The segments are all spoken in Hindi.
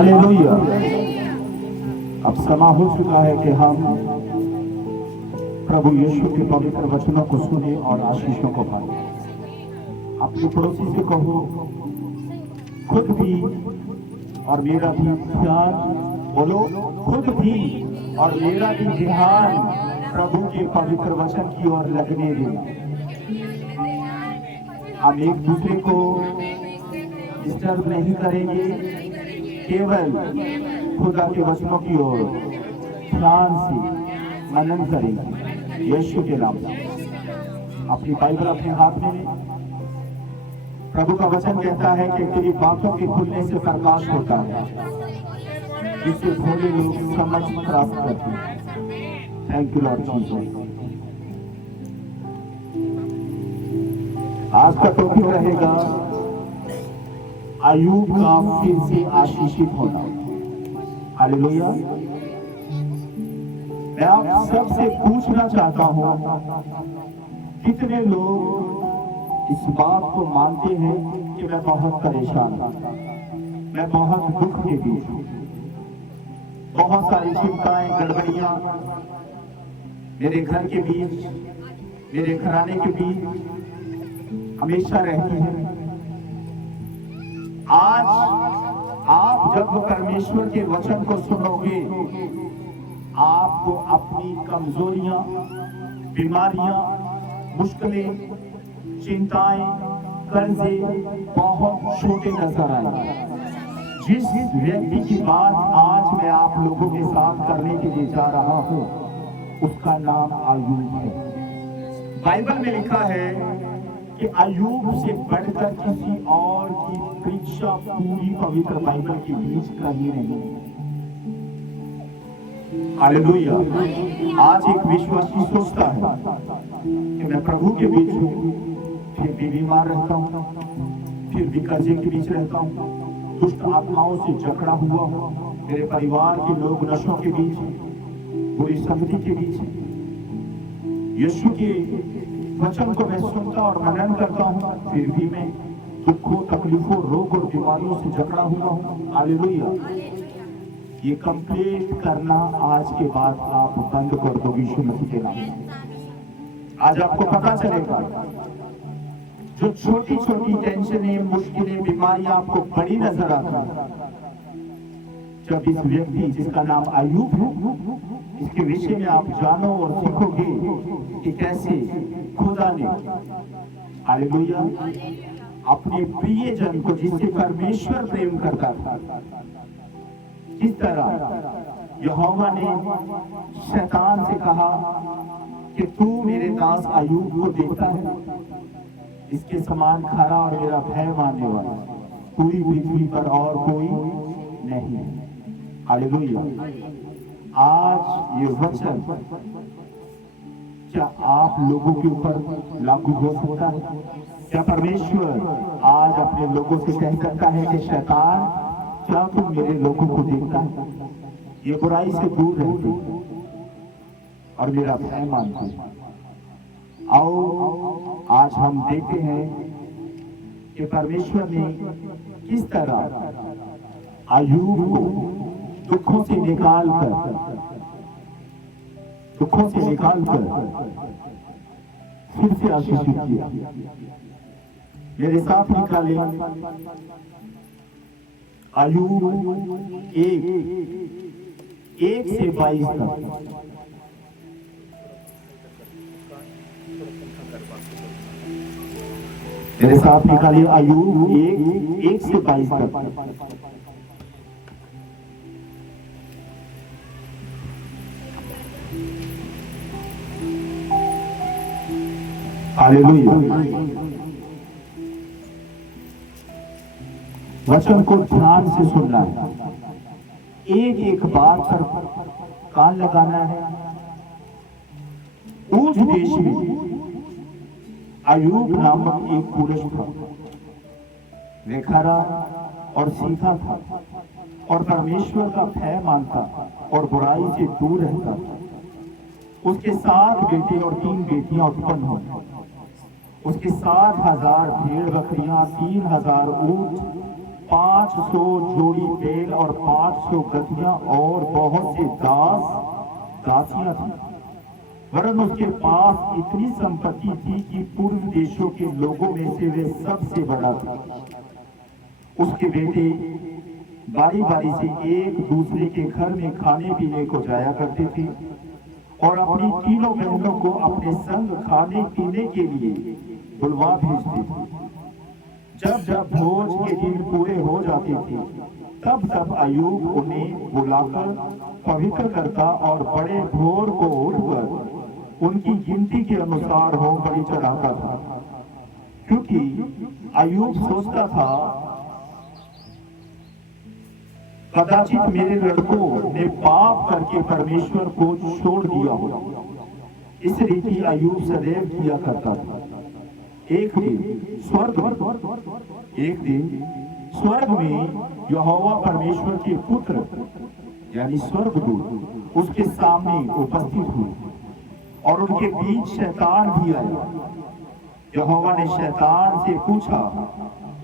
हालेलुया। अब समय हो चुका है कि हम प्रभु यीशु के पवित्र वचनों को सुने और आशीषों को पाए। अपने पड़ोसी से कहो, खुद भी और मेरा भी ध्यान, बोलो, खुद भी और मेरा भी ध्यान प्रभु के पवित्र वचन की ओर लगने देना। हम एक दूसरे को डिस्टर्ब नहीं करेंगे, केवल खुदा के वचनों की ओर ध्यान से मनन करेंगे यीशु के नाम से। अपनी बाइबल अपने हाथ में लें। प्रभु का वचन कहता है कि तेरी बातों के खुलने से प्रकाश होता है, जिससे भोले लोग समझ प्राप्त करते हैं। Thank you Lord Jesus. आज का टॉपिक रहेगा अय्यूब का फिर से आशीषित होना। हालेलुया। मैं आप सबसे पूछना चाहता हूं, कितने लोग इस बात को मानते हैं कि मैं बहुत परेशान हूं, मैं बहुत दुख के बीच हूं, बहुत सारी चिंताएं, गड़बड़ियां मेरे घर के बीच, मेरे घराने के बीच हमेशा रहती हैं। आज आप जब परमेश्वर के वचन को सुनोगे, आपको अपनी कमजोरियां, बीमारियां, मुश्किलें, चिंताएं, कर्जे बहुत छोटे नजर आएंगे। जिस व्यक्ति की बात आज मैं आप लोगों के साथ करने के लिए जा रहा हूं, उसका नाम अय्यूब है। बाइबल में लिखा है कि अय्यूब से बढ़कर किसी और की परीक्षा पूरी पवित्र बाइबल के बीच कहीं नहीं। हालेलुया। आज एक विश्वासी सोचता है कि मैं प्रभु के बीच हूँ, फिर भी बीमार रहता हूँ, फिर भी कर्जे के बीच रहता हूँ, दुष्ट आत्माओं से जकड़ा हुआ हूँ, मेरे परिवार के लोग नशों के बीच, बुरी संगति के बीच। यीशु के वचन को मैं सुनता और मनन करता हूँ, फिर भी मैं दुखों, तकलीफों, रोग और बीमारियों से जकड़ा हुआ हूँ। हालेलुया। ये कंप्लीट करना आज के बाद आप बंद कर दो यीशु मसीह के नाम से। आज आपको पता चलेगा, जो छोटी छोटी टेंशनें, मुश्किलें, बीमारियां आपको बड़ी नजर आती हैं, जब इस व्यक्ति जिसका नाम अय्यूब है, इसके विषय में आप जानो और सीखोगे कि कैसे खुदा ने, हालेलुया, अपने प्रिय जन को, जिससे परमेश्वर प्रेम करता था, किस तरह यहोवा ने शैतान से कहा कि तू मेरे दास अय्यूब को देखता है, इसके समान खरा और मेरा भय मानने वाला पूरी पृथ्वी पर और कोई नहीं है। हालेलुया। आज ये वचन क्या आप लोगों के ऊपर लागू हो सकता है? क्या परमेश्वर आज अपने लोगों से कह सकता है कि शैतान, क्या तुम मेरे लोगों को देखता है? ये बुराई से दूर रहते और मेरा भय मानते। आओ आज हम देखते हैं कि परमेश्वर ने किस तरह अय्यूब को दुखों से निकालकर फिर से आशीषित किया। मेरे साथ निकाले अय्यूब 1 से 22 तक। मेरे साथ निकालिए अय्यूब 1 से 22 तक। हालेलुया। वचन को ध्यान से सुनना है, एक एक बात पर कान लगाना है। उस देश में अय्यूब नामक एक पुरुष था, वे खरा और सीधा था और परमेश्वर का भय मानता और बुराई से दूर रहता था। उसके 7 बेटे और 3 बेटियां उत्पन्न हुई। उसके 7,000 भेड़ बकरियां, 3,000 ऊंट 500 जोड़ी बैल और 500 गधियां और बहुत से दासियां थी। वरन उसके पास इतनी संपत्ति थी कि पूर्व देशों के लोगों में से वे सबसे बड़ा था। उसके बेटे बारी बारी से एक दूसरे के घर में खाने पीने को जाया करते थे और अपनी तीनों बहनों को अपने संग खाने पीने के लिए बुलवा भेजते थे। जब जब भोज के दिन पूरे हो जाते थे तब तब अय्यूब उन्हें बुलाकर पवित्र करता और बड़े भोर को उठकर उनकी गिनती के अनुसार होम बलि चढ़ाता था, क्योंकि अय्यूब सोचता था कदाचित मेरे लड़कों ने पाप करके परमेश्वर को छोड़ दिया हो। इस रीति अय्यूब सदैव किया करता था। एक दिन स्वर्ग में यहोवा परमेश्वर के पुत्र यानी स्वर्गदूत उसके सामने उपस्थित हुए और उनके बीच शैतान भी आया। यहोवा ने शैतान से पूछा,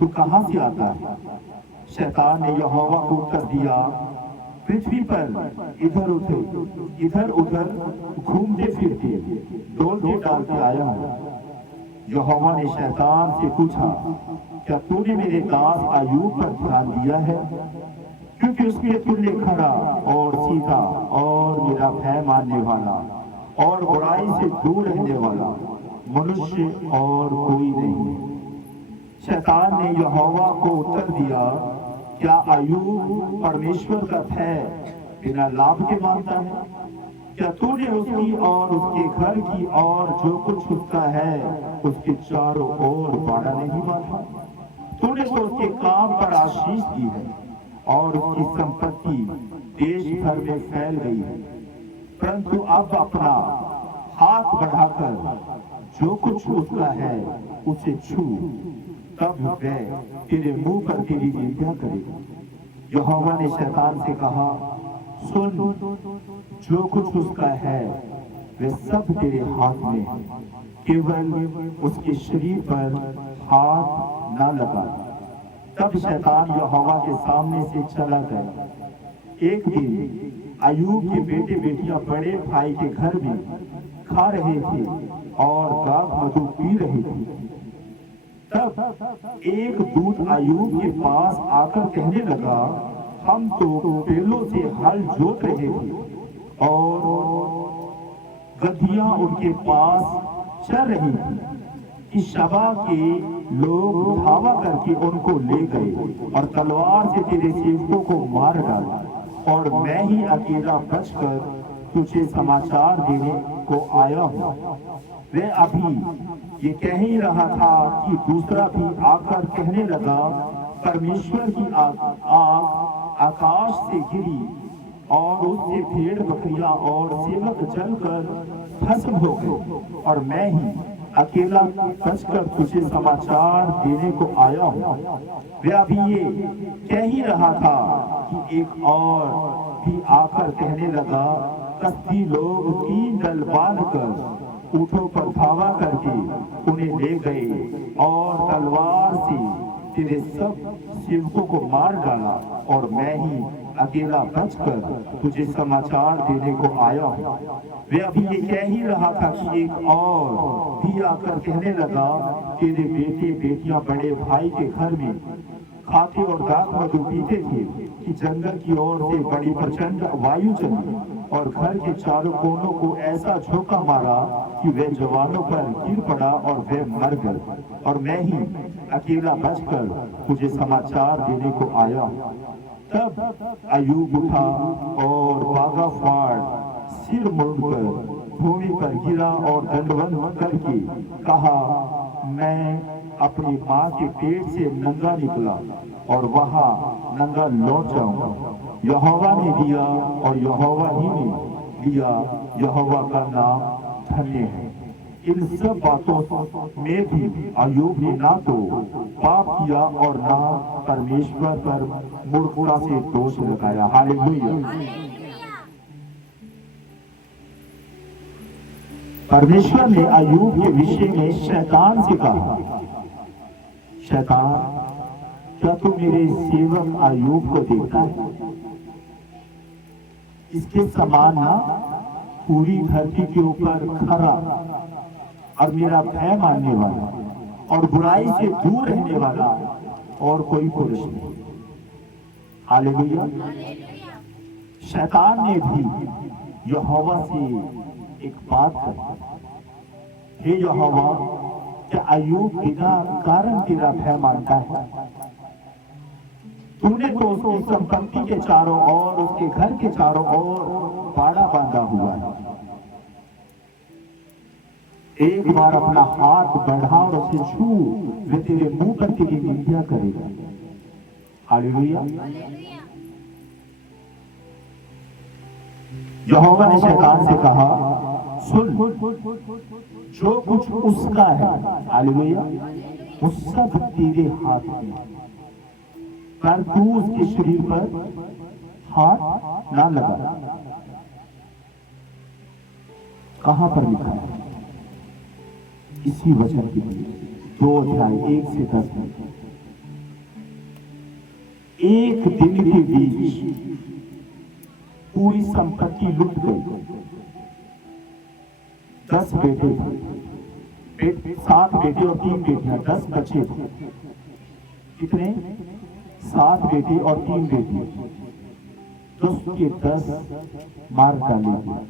तू कहां से आता है? शैतान ने यहोवा को उत्तर दिया, पृथ्वी पर इधर उधर घूमते फिरते डोलते डालते आया हूं। यहोवा ने शैतान से पूछा, क्या तूने मेरे दास अय्यूब पर ध्यान दिया है? क्योंकि उसके तुल्य खरा और सीधा और मेरा भय मानने वाला और बुराई से दूर रहने वाला मनुष्य और कोई नहीं। शैतान ने यहोवा को उत्तर दिया, क्या अय्यूब परमेश्वर का भय बिना लाभ के मानता है? क्या तूने उसकी और उसके घर की और जो कुछ उसका है उसके चारों ओर बाड़ा नहीं बांधा? तूने तो उसके काम पर आशीष दी है और उसकी संपत्ति देश भर में फैल गई है। परंतु अब अपना हाथ बढ़ाकर जो कुछ उसका है उसे छू, तब वह तेरे मुंह पर तेरी निंदा करेगा। यहोवा ने शैतान से कहा, सुन, जो कुछ उसका है वह सब तेरे हाथ में है, केवल उसके शरीर पर हाथ न लगा। तब शैतान यहोवा के सामने से चला गया। एक दिन अय्यूब के बेटे बेटियां बड़े भाई के घर में खा रहे थे और गाग मधु पी रहे थे। तब एक दूत अय्यूब के पास आकर कहने लगा, हम तो बैलों से हल जोत रहे थे और गधियां उनके पास चल रही थी कि शबा के लोग धावा करके उनको ले गए और तलवार से तेरे सेवकों को मार डाला, और मैं ही अकेला बचकर तुझे समाचार देने को आया हूँ। वह अभी ये कह ही रहा था कि दूसरा भी आकर कहने लगा, परमेश्वर की आग आकाश से गिरी और उससे भेड़ बकरियां और सेवक जलकर भस्म हो गए, और मैं ही अकेला बचकर तुझे समाचार देने को आया हूँ। वह अभी ये कह ही रहा था कि एक और भी आकर कहने लगा, कसदी लोग 3 दल बांधकर ऊँटों पर धावा करके उन्हें ले गए और तलवार से तेरे सब सेवकों को मार डाला, और मैं ही अकेला बचकर तुझे समाचार देने को आया हूँ। वे अभी ये कह ही रहा था कि एक और भी आकर कहने लगा, तेरे बेटे बेटियां बड़े भाई के घर में खाते और दाख मधु पीते थे कि जंगल की ओर से बड़ी प्रचंड वायु चली और घर के चारों कोनों को ऐसा झोंका मारा कि वे जवानों पर गिर पड़ा और वे मर गए, और मैं ही अकेला बचकर तुझे समाचार देने को आया। तब अय्यूब उठा और बागा फाड़ सिर मोड़कर भूमि पर गिरा और दंडवत करके कहा, मैं अपनी माँ के पेट से नंगा निकला और वहां नंगा लौट जाऊंगा। यहोवा ने दिया और यहोवा ही ने लिया, यहोवा का नाम धन्य है। इन सब बातों में भी अय्यूब ने ना तो पाप किया और ना परमेश्वर पर मूर्खता से दोष लगाया। हालेलुया। परमेश्वर ने अय्यूब के विषय में शैतान से कहा, शैतान, क्या तू मेरे सेवक अय्यूब को देखता है? इसके समान ना पूरी धरती के ऊपर खरा और मेरा भय मानने वाला और बुराई से दूर रहने वाला और कोई पुरुष नहीं। हालेलुया। शैतान ने भी यहोवा से एक बात कही, हे यहोवा, क्या अय्यूब बिना कारण तेरा भय मानता है? तूने तो उसकी संपत्ति के चारों ओर, उसके घर के चारों ओर बाड़ा बांधा हुआ है। एक बार अपना हाथ बढ़ा और उसे छू, वे तेरे मुंह पर तेरी निंदा करेगा। हालेलुया। यहोवा ने शैतान से कहा, सुन, जो कुछ उसका है, हालेलुया, वो सब तेरे हाथ में है, पर तू उसके शरीर पर हाथ ना लगा। कहां पर लिखा है? इसी वचन के 2 अध्याय 1 से 10 में। एक दिन के बीच पूरी संपत्ति लुट गई। 10 बेटे थे, 7 बेटे और 3 बेटियां, 10 बच्चे थे। कितने? 7 बेटे और 3 बेटी। 10 के 10 मार डाले गए।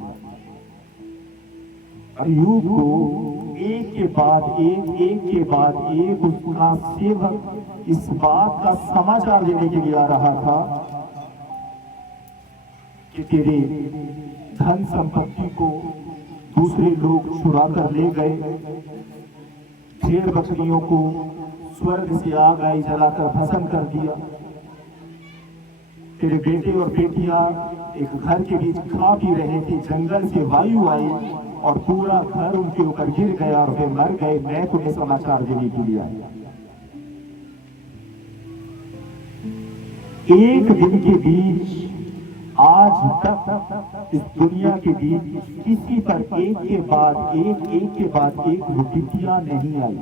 अय्यूब को एक के बाद एक उसका सेवक इस बात का समाचार देने के लिए आ रहा था कि तेरे धन संपत्ति को दूसरे लोग चुरा कर ले गए, भेड़ बकरियों को स्वर्ग से आग आई जलाकर भस्म कर दिया, तेरे बेटे और बेटियां एक घर के बीच खा पी रहे थे, जंगल से वायु आई और पूरा घर उनके ऊपर गिर गया और वे मर गए। मैं तुम्हें समाचार देने के लिए आया। एक दिन के बीच आज तक इस दुनिया के बीच किसी पर एक के बाद एक विपत्तियां नहीं आई।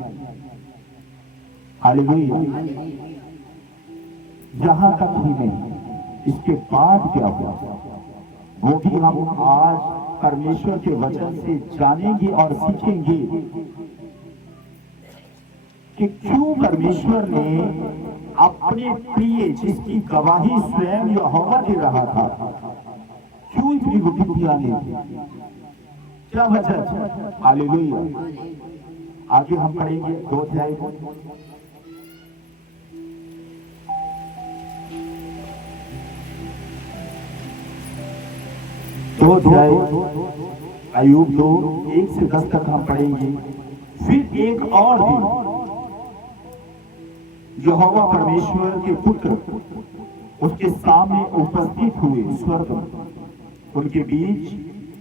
हालेलुया। यहां तक ही नहीं, इसके बाद क्या हुआ वो भी हम आज परमेश्वर के वचन से जानेंगे और सीखेंगे कि क्यों परमेश्वर ने अपने प्रिय, जिसकी गवाही स्वयं यहोवा दे रहा था, क्यों इतनी विपत्तियां ली? क्या वजह? हालेलुया। आगे हम पढ़ेंगे 2 अध्याय को। अय्यूब 2 1 से 10 तक हम पढ़ेंगे। फिर एक और दिन यहोवा परमेश्वर के पुत्र उसके सामने उपस्थित हुए स्वर्ग में। उनके बीच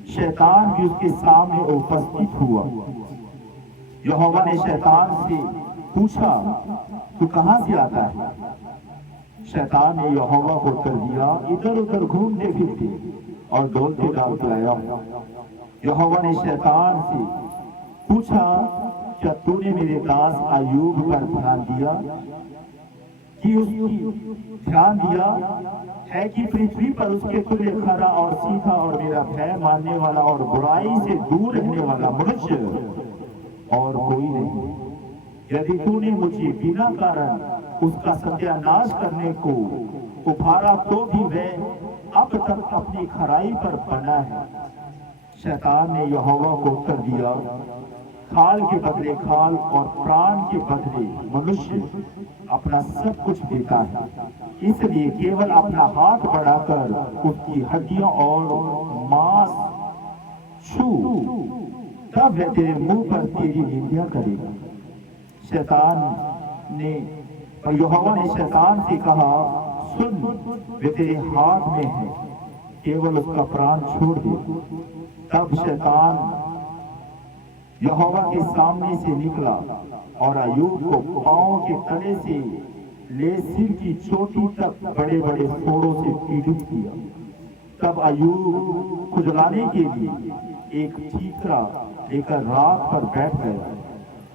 शैतान भी उसके सामने उपस्थित हुआ। यहोवा ने शैतान से पूछा, तू कहां से आता है? शैतान ने यहोवा को उत्तर दिया, इधर उधर घूमते फिरते और डोलते डालते आया। यहोवा ने शैतान से पूछा, क्या तूने मेरे दास अय्यूब पर ध्यान दिया कि उसकी ध्यान दिया है कि पृथ्वी पर उसके तुल्य खरा और सीधा और मेरा भय मानने वाला और बुराई से दूर रहने वाला मनुष्य और कोई नहीं। यदि तूने मुझे बिना कारण उसका सत्यानाश करने को उभारा तो भी वह अब तक अपनी खराई पर बना है। शैतान ने यहोवा को उत्तर दिया, खाल के बदले खाल और प्राण के बदले मनुष्य अपना सब कुछ देता है, इसलिए केवल अपना हाथ बढ़ाकर उसकी हड्डियों और मांस छू, तब वह तेरे मुंह पर तेरी निंदा करेगा। यहोवा ने शैतान से कहा, सुन, वे तेरे हाथ में है, केवल उसका प्राण छोड़ दे। तब शैतान यहोवा के सामने से निकला और अय्यूब को पांव के तले से ले सिर की चोटी तक बड़े बड़े फोड़ों से पीड़ित किया। तब अय्यूब खुजलाने के लिए एक ठीकरा लेकर राख पर बैठ गया।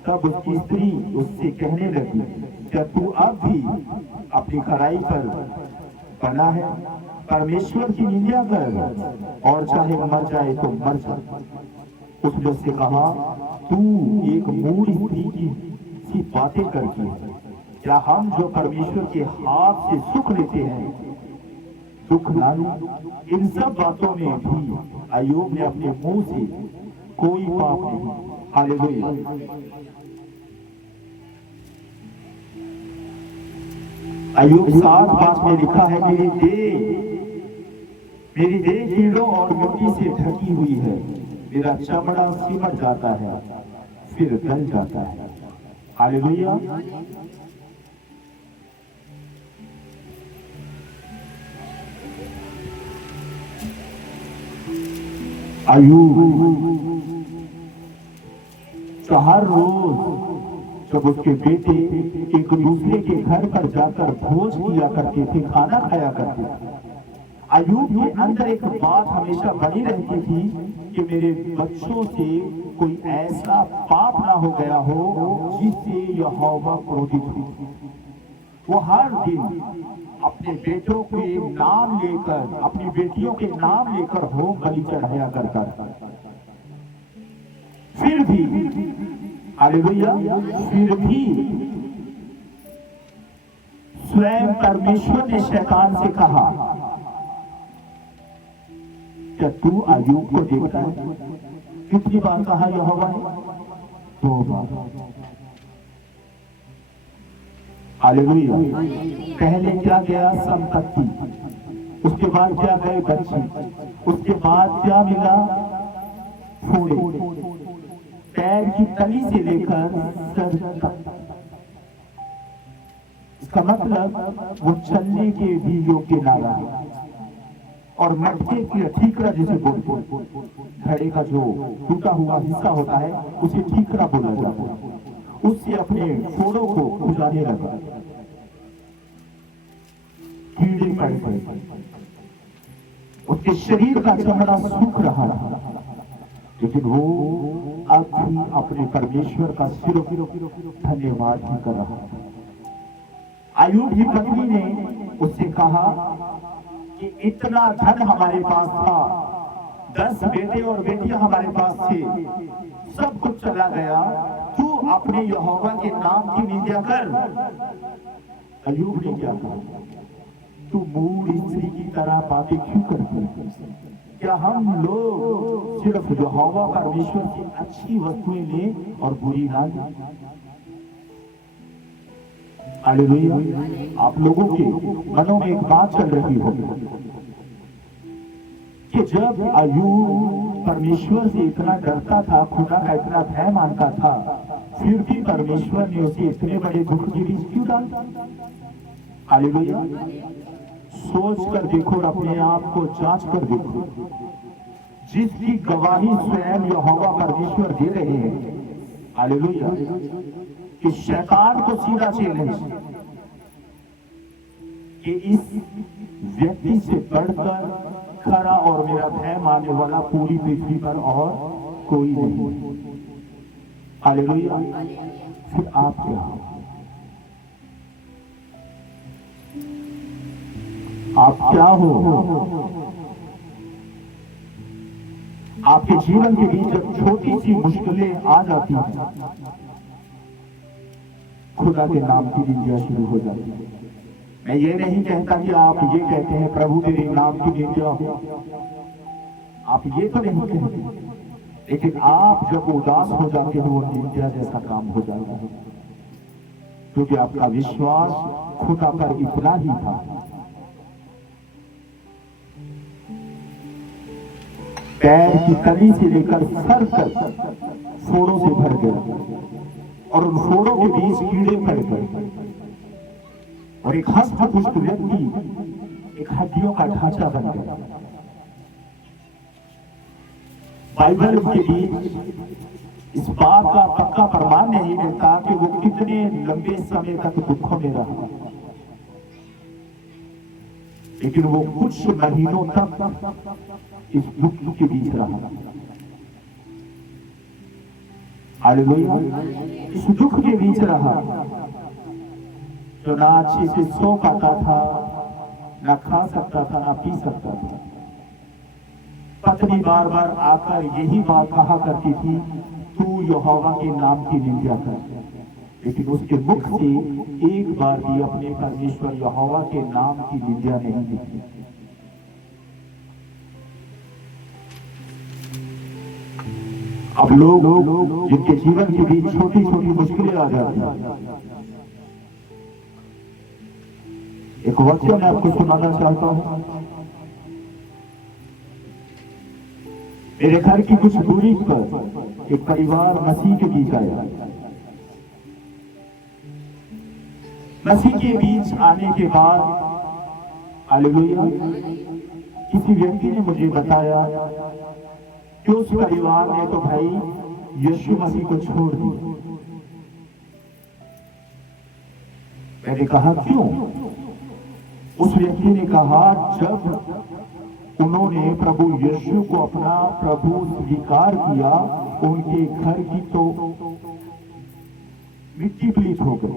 तब उसकी स्त्री उससे कहने लगी, क्या तू अब भी अपनी खराई पर बना है, परमेश्वर की निंदा कर और चाहे मर जाए तो मर जाए। उसने उससे कहा, तू एक मूढ़ स्त्री की सी बातें करती है। क्या हम जो परमेश्वर के हाथ से सुख लेते हैं दुख ना लें? इन सब बातों में भी अय्यूब ने अपने मुंह से कोई पाप नहीं। हालेलुया। अय्यूब 7:5 में लिखा है, मेरी देह कीड़ों और मिट्टी से ढकी हुई है, मेरा चमड़ा सिमट जाता है फिर गल जाता है। हालेलुया। अय्यूब तो हर रोज जब उसके बेटे एक दूसरे के घर पर जाकर भोज किया करते थे, खाना खाया करते थे, अय्यूब के अंदर एक बात हमेशा बनी रहती थी कि मेरे बच्चों से कोई ऐसा पाप ना हो गया हो जिससे यहोवा क्रोधित हो। वो हर दिन अपने बेटों के नाम लेकर, अपनी बेटियों के नाम लेकर होम बलि चढ़ाया करता था। फिर भी हालेलुया, फिर भी स्वयं परमेश्वर ने शैतान से कहा, क्या तू अय्यूब को देखता है? कितनी बार कहा यहोवा ने? 2 बार। हालेलुया। पहले क्या गया? संपत्ति, उसके बाद क्या गए? बच्चे, उसके बाद क्या मिला? फोड़े, पैर की तली से लेकर सर तक। इसका मतलब वो चलने के भी योग्य ना रहा। और मटके की ठीकरा जिसे बोलते, घड़े का जो टूटा हुआ हिस्सा होता है उसे ठीकरा बोला जाता है, उससे अपने फोड़ों को खुजाने लगा। कीड़े पड़ गए, उसके शरीर का चमड़ा सूख रहा था, लेकिन वो अब भी अपने परमेश्वर का सिर्फ धन्यवाद ही कर रहा था। अय्यूब की पत्नी ने उससे कहा कि इतना धन हमारे पास था, 10 बेटे और बेटियां हमारे पास थे, सब कुछ चला गया, तू अपने यहोवा के नाम की निंदा कर। अय्यूब ने क्या कहा? तू मूढ़ स्त्री की तरह बातें क्यों करती है? क्या हम लोग सिर्फ यहोवा परमेश्वर की अच्छी वस्तुएं लें और बुरी ना लें? हालेलुया। आप लोगों के मनों में एक बात चल रही होगी कि जब अय्यूब परमेश्वर से इतना डरता था, खुदा का इतना भय मानता था, फिर भी परमेश्वर ने उसे इतने बड़े दुख के बीच क्यों डाला? हालेलुया। सोच कर देखो और अपने आप को जांच कर देखो। जिसकी गवाही स्वयं यहोवा परमेश्वर दे रहे हैं, हालेलुया, कि शैतान को सीधा चैलेंज कि इस व्यक्ति से बढ़कर खरा और मेरा भय मानने वाला पूरी पृथ्वी पर और कोई नहीं। हालेलुया। फिर आप क्या हो? आप क्या हो? आपके जीवन के बीच जब छोटी सी मुश्किलें आ जाती हैं, खुदा के नाम की निंदा शुरू हो जाती है। मैं ये नहीं कहता कि आप ये कहते हैं प्रभु तेरे नाम की निंदा हो, आप ये तो नहीं कहते, लेकिन आप जब उदास हो जाते हो वो निंदा जैसा काम हो जाता है, क्योंकि आपका विश्वास खुदा पर इतना ही था। पैर की तली से लेकर सर तक फोड़ों से भर गया और उन फोड़ों के बीच कीड़े पड़ गए और एक हष्ट-पुष्ट व्यक्ति एक हड्डियों का ढांचा बन गया। बाइबल के बीच इस बात का पक्का प्रमाण नहीं मिलता कि वो कितने लंबे समय तक दुखों में रहा, लेकिन वो कुछ महीनों तक इस दुख के बीच रहा। हालेलुया। इस दुख के बीच रहा। जो ना अच्छे से सो पाता था, ना खा सकता था, ना पी सकता था। पत्नी बार बार आकर यही बात कहा करती थी, तू यहोवा के नाम की निंदा कर, लेकिन उसके मुख से एक बार भी अपने परमेश्वर यहोवा के नाम की निंदा नहीं की। अब लोग जिनके जीवन के बीच छोटी छोटी मुश्किलें आ जाती हैं, एक वचन मैं आपको सुनाना चाहता हूं। मेरे घर की कुछ दूरी पर एक परिवार मसीह के बीच आया। मसीह के बीच आने के बाद हालेलुया, किसी व्यक्ति ने मुझे बताया कि उस परिवार ने तो भाई यीशु मसीह को छोड़ दिया। मैंने कहा क्यों? उस व्यक्ति ने कहा, जब उन्होंने प्रभु यीशु को अपना प्रभु स्वीकार किया, उनके घर की तो मिट्टी पलीत हो गई।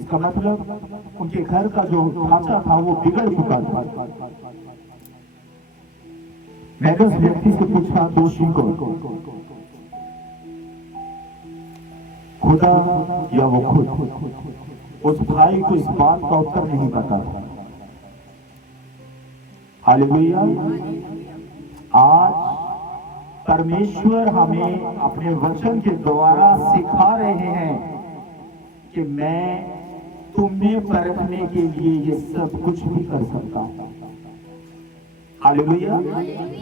इसका मतलब उनके घर का जो ढांचा था वो बिगड़ चुका था। मैंने उस व्यक्ति से पूछा, दोषी को खुदा या वो खुद? उस भाई को इस बात का उत्तर नहीं पता। हालेलुया। आज परमेश्वर हमें अपने वचन के द्वारा सिखा रहे हैं कि मैं तुम्हें परखने के लिए ये सब कुछ भी कर सकता हूं। हालेलुया।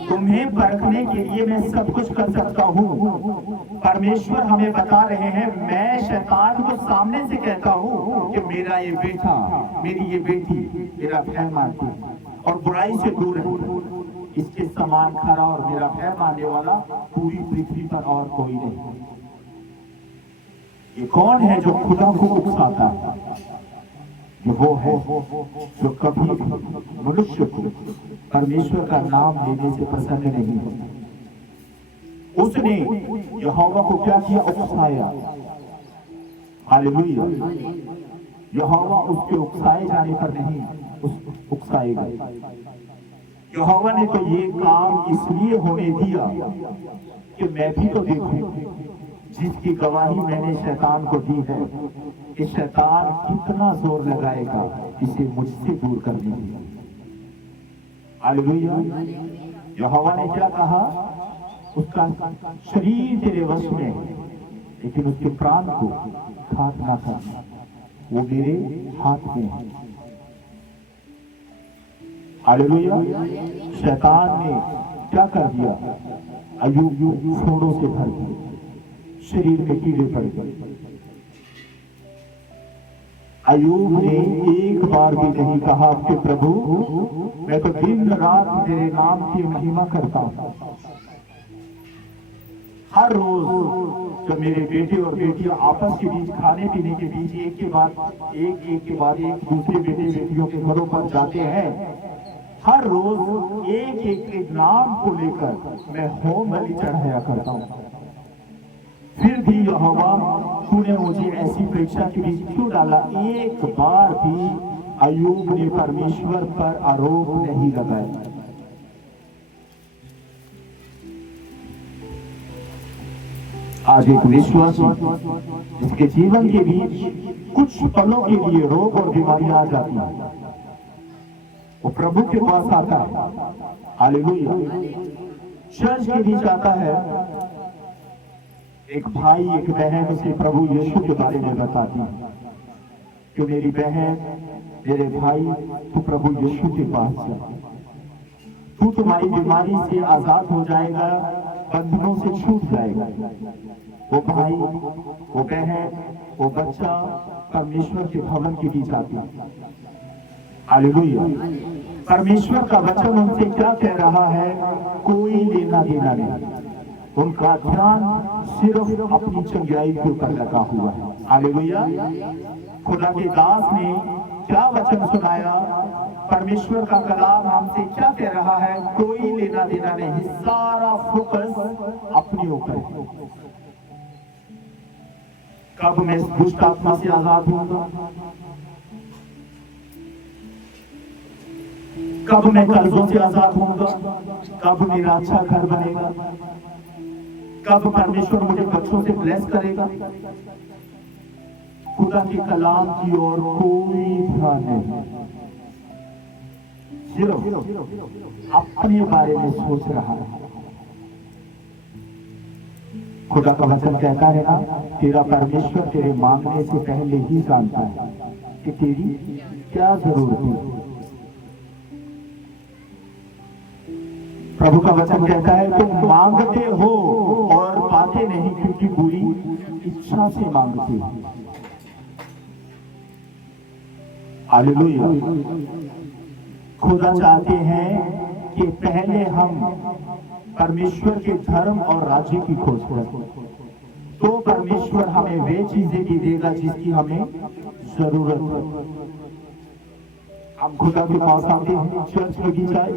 तुम्हें परखने के लिए मैं सब कुछ कर सकता हूं। परमेश्वर हमें बता रहे हैं, मैं शैतान को सामने से कहता हूं कि मेरा ये बेटा, मेरी ये बेटी मेरा भय मानती है और बुराई से दूर है। इसके समान खरा और मेरा भय मानने वाला पूरी पृथ्वी पर और कोई नहीं। ये कौन है जो खुदा को उकसाता है? ये वो है जो कभी मनुष्य को परमेश्वर का नाम लेने से प्रसन्न नहीं होता। उसने यहोवा को क्या किया? उकसाया। हालेलुया। यहोवा उसके उकसाए जाने पर नहीं उकसाएगा। यहोवा ने तो ये काम इसलिए होने दिया कि मैं भी तो देखूं, जिसकी गवाही मैंने शैतान को दी है कि शैतान कितना जोर लगाएगा इसे मुझसे दूर करने के लिए। हालेलुया। यहोवा ने क्या कहा? उसका शरीर तेरे वश में है, लेकिन उसके प्राण को घात ना करना, वो मेरे हाथ में है। हालेलुया। शैतान ने क्या कर दिया? अय्यूब फोड़ों से भर दिया, शरीर में कीड़े पड़ गए। अय्यूब ने एक बार भी नहीं कहा कि प्रभु मैं तो दिन रात तेरे नाम की महिमा करता हूं। हर रोज जब मेरे बेटे और बेटियां आपस के बीच खाने पीने के बीच एक के बाद एक दूसरे बेटे बेटियों के घरों पर जाते हैं, हर रोज एक के नाम को लेकर मैं होम बलि चढ़ाया करता हूं। फिर भी यहोवा तूने मुझे ऐसी परीक्षा के बीच क्यों डाला? एक बार भी अय्यूब ने परमेश्वर पर आरोप नहीं लगाया। आज एक विश्वासी जिसके जीवन के बीच कुछ पलों के लिए रोग और बीमारियां आ जाती हैं, वो प्रभु के पास आता है। हालेलुया। चर्च के बीच आता है, एक भाई एक बहन उसे प्रभु यीशु के बारे में बताती है कि मेरी बहन, मेरे भाई, तू प्रभु यीशु के पास जा, तू तुम्हारी बीमारी से आजाद हो जाएगा, बंधनों से छूट जाएगा। वो भाई, वो बहन, वो बच्चा परमेश्वर के भवन के बीच आती है। हालेलुया। परमेश्वर का वचन उनसे क्या कह रहा है? कोई लेना देना नहीं। उनका ध्यान सिर्फ अपनी चंगाई के ऊपर लगा हुआ है। हालेलुया। खुदा के दास ने क्या वचन सुनाया? परमेश्वर का कलाम हमसे क्या कह रहा है? कोई लेना देना नहीं, सारा फोकस अपने ऊपर है। कब मैं इस दुष्ट आत्मा से आजाद होऊंगा? कब मैं कर्जों से आजाद होऊंगा, कब मेरा अच्छा घर बनेगा, कब परमेश्वर मुझे बच्चों से ब्लेस करेगा। खुदा के कलाम की ओर कोई ध्यान नहीं, सिर्फ अपने बारे में सोच रहा है। खुदा का वचन कहता है ना, तेरा परमेश्वर तेरे मांगने से पहले ही जानता है कि तेरी क्या जरूरत है। प्रभु का वचन कहता है तुम मांगते हो और पाते नहीं, क्योंकि बुरी इच्छा से मांगते हो। हालेलुया। खुदा चाहते हैं कि पहले हम परमेश्वर के धर्म और राज्य की खोज करें, तो परमेश्वर हमें वे चीजें भी देगा जिसकी हमें जरूरत है। हम खुदा के पास आते हैं, चर्च लगी जाए,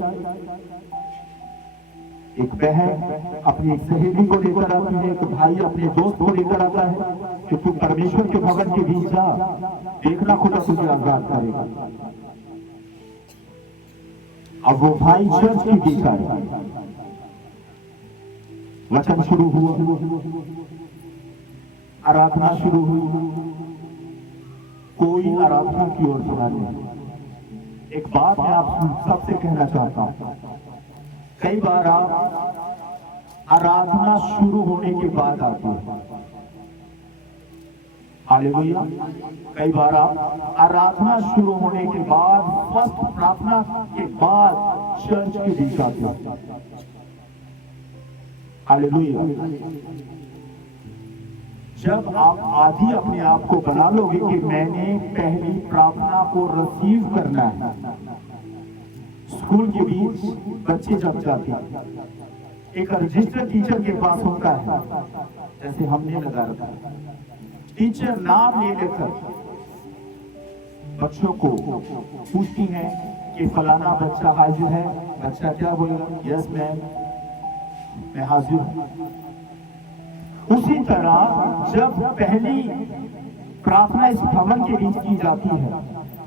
एक बहन अपनी एक सहेली को लेकर आती है, एक भाई अपने दोस्त को लेकर आता है कि तू परमेश्वर के भवन के बीच जा, देखना खुदा तुझे आजाद करेगा। अब वो भाई चर्च के बीच आया, वचन शुरू हुआ, आराधना शुरू हुई, कोई आराधना की ओर ध्यान नहीं। एक बात मैं आप सबसे कहना चाहता हूं, कई बार आप आराधना शुरू होने के बाद आते हैं, हालेलुया। कई बार आप आराधना शुरू होने के बाद, फर्स्ट प्रार्थना के बाद चर्च के बीच आते हैं, हालेलुया। जब आप आदि अपने आप को बना लोगे कि मैंने पहली प्रार्थना को रिसीव करना है, स्कूल के बीच बच्चे जब जाते हैं, एक रजिस्टर टीचर के पास होता है, जैसे हमने लगा रखा है, टीचर नाम ले लेकर बच्चों को पूछती है कि फलाना बच्चा हाजिर है। बच्चा क्या बोलेगा? यस मैम, मैं हाजिर हूं। उसी तरह जब पहली प्रार्थना इस भवन के बीच की जाती है,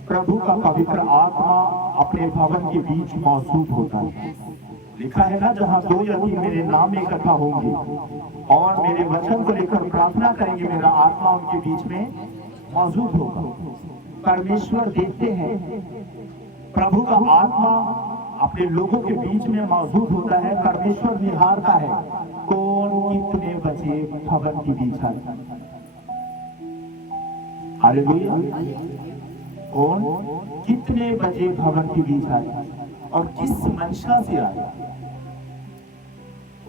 प्रभु का पवित्र आत्मा अपने भवन के बीच मौजूद होता है। लिखा है ना, जहां दो या तीन मेरे नाम में इकट्ठा होंगे और मेरे वचन को लेकर प्रार्थना करेंगे, मेरा आत्मा उनके बीच में मौजूद होगा। परमेश्वर देखते हैं, प्रभु का आत्मा अपने लोगों के बीच में मौजूद होता है। परमेश्वर निहारता है कौन कितने बजे भवन के बीच आए। हालेलुया। कौन कितने बजे भवन के बीच आए और किस मंशा से आए।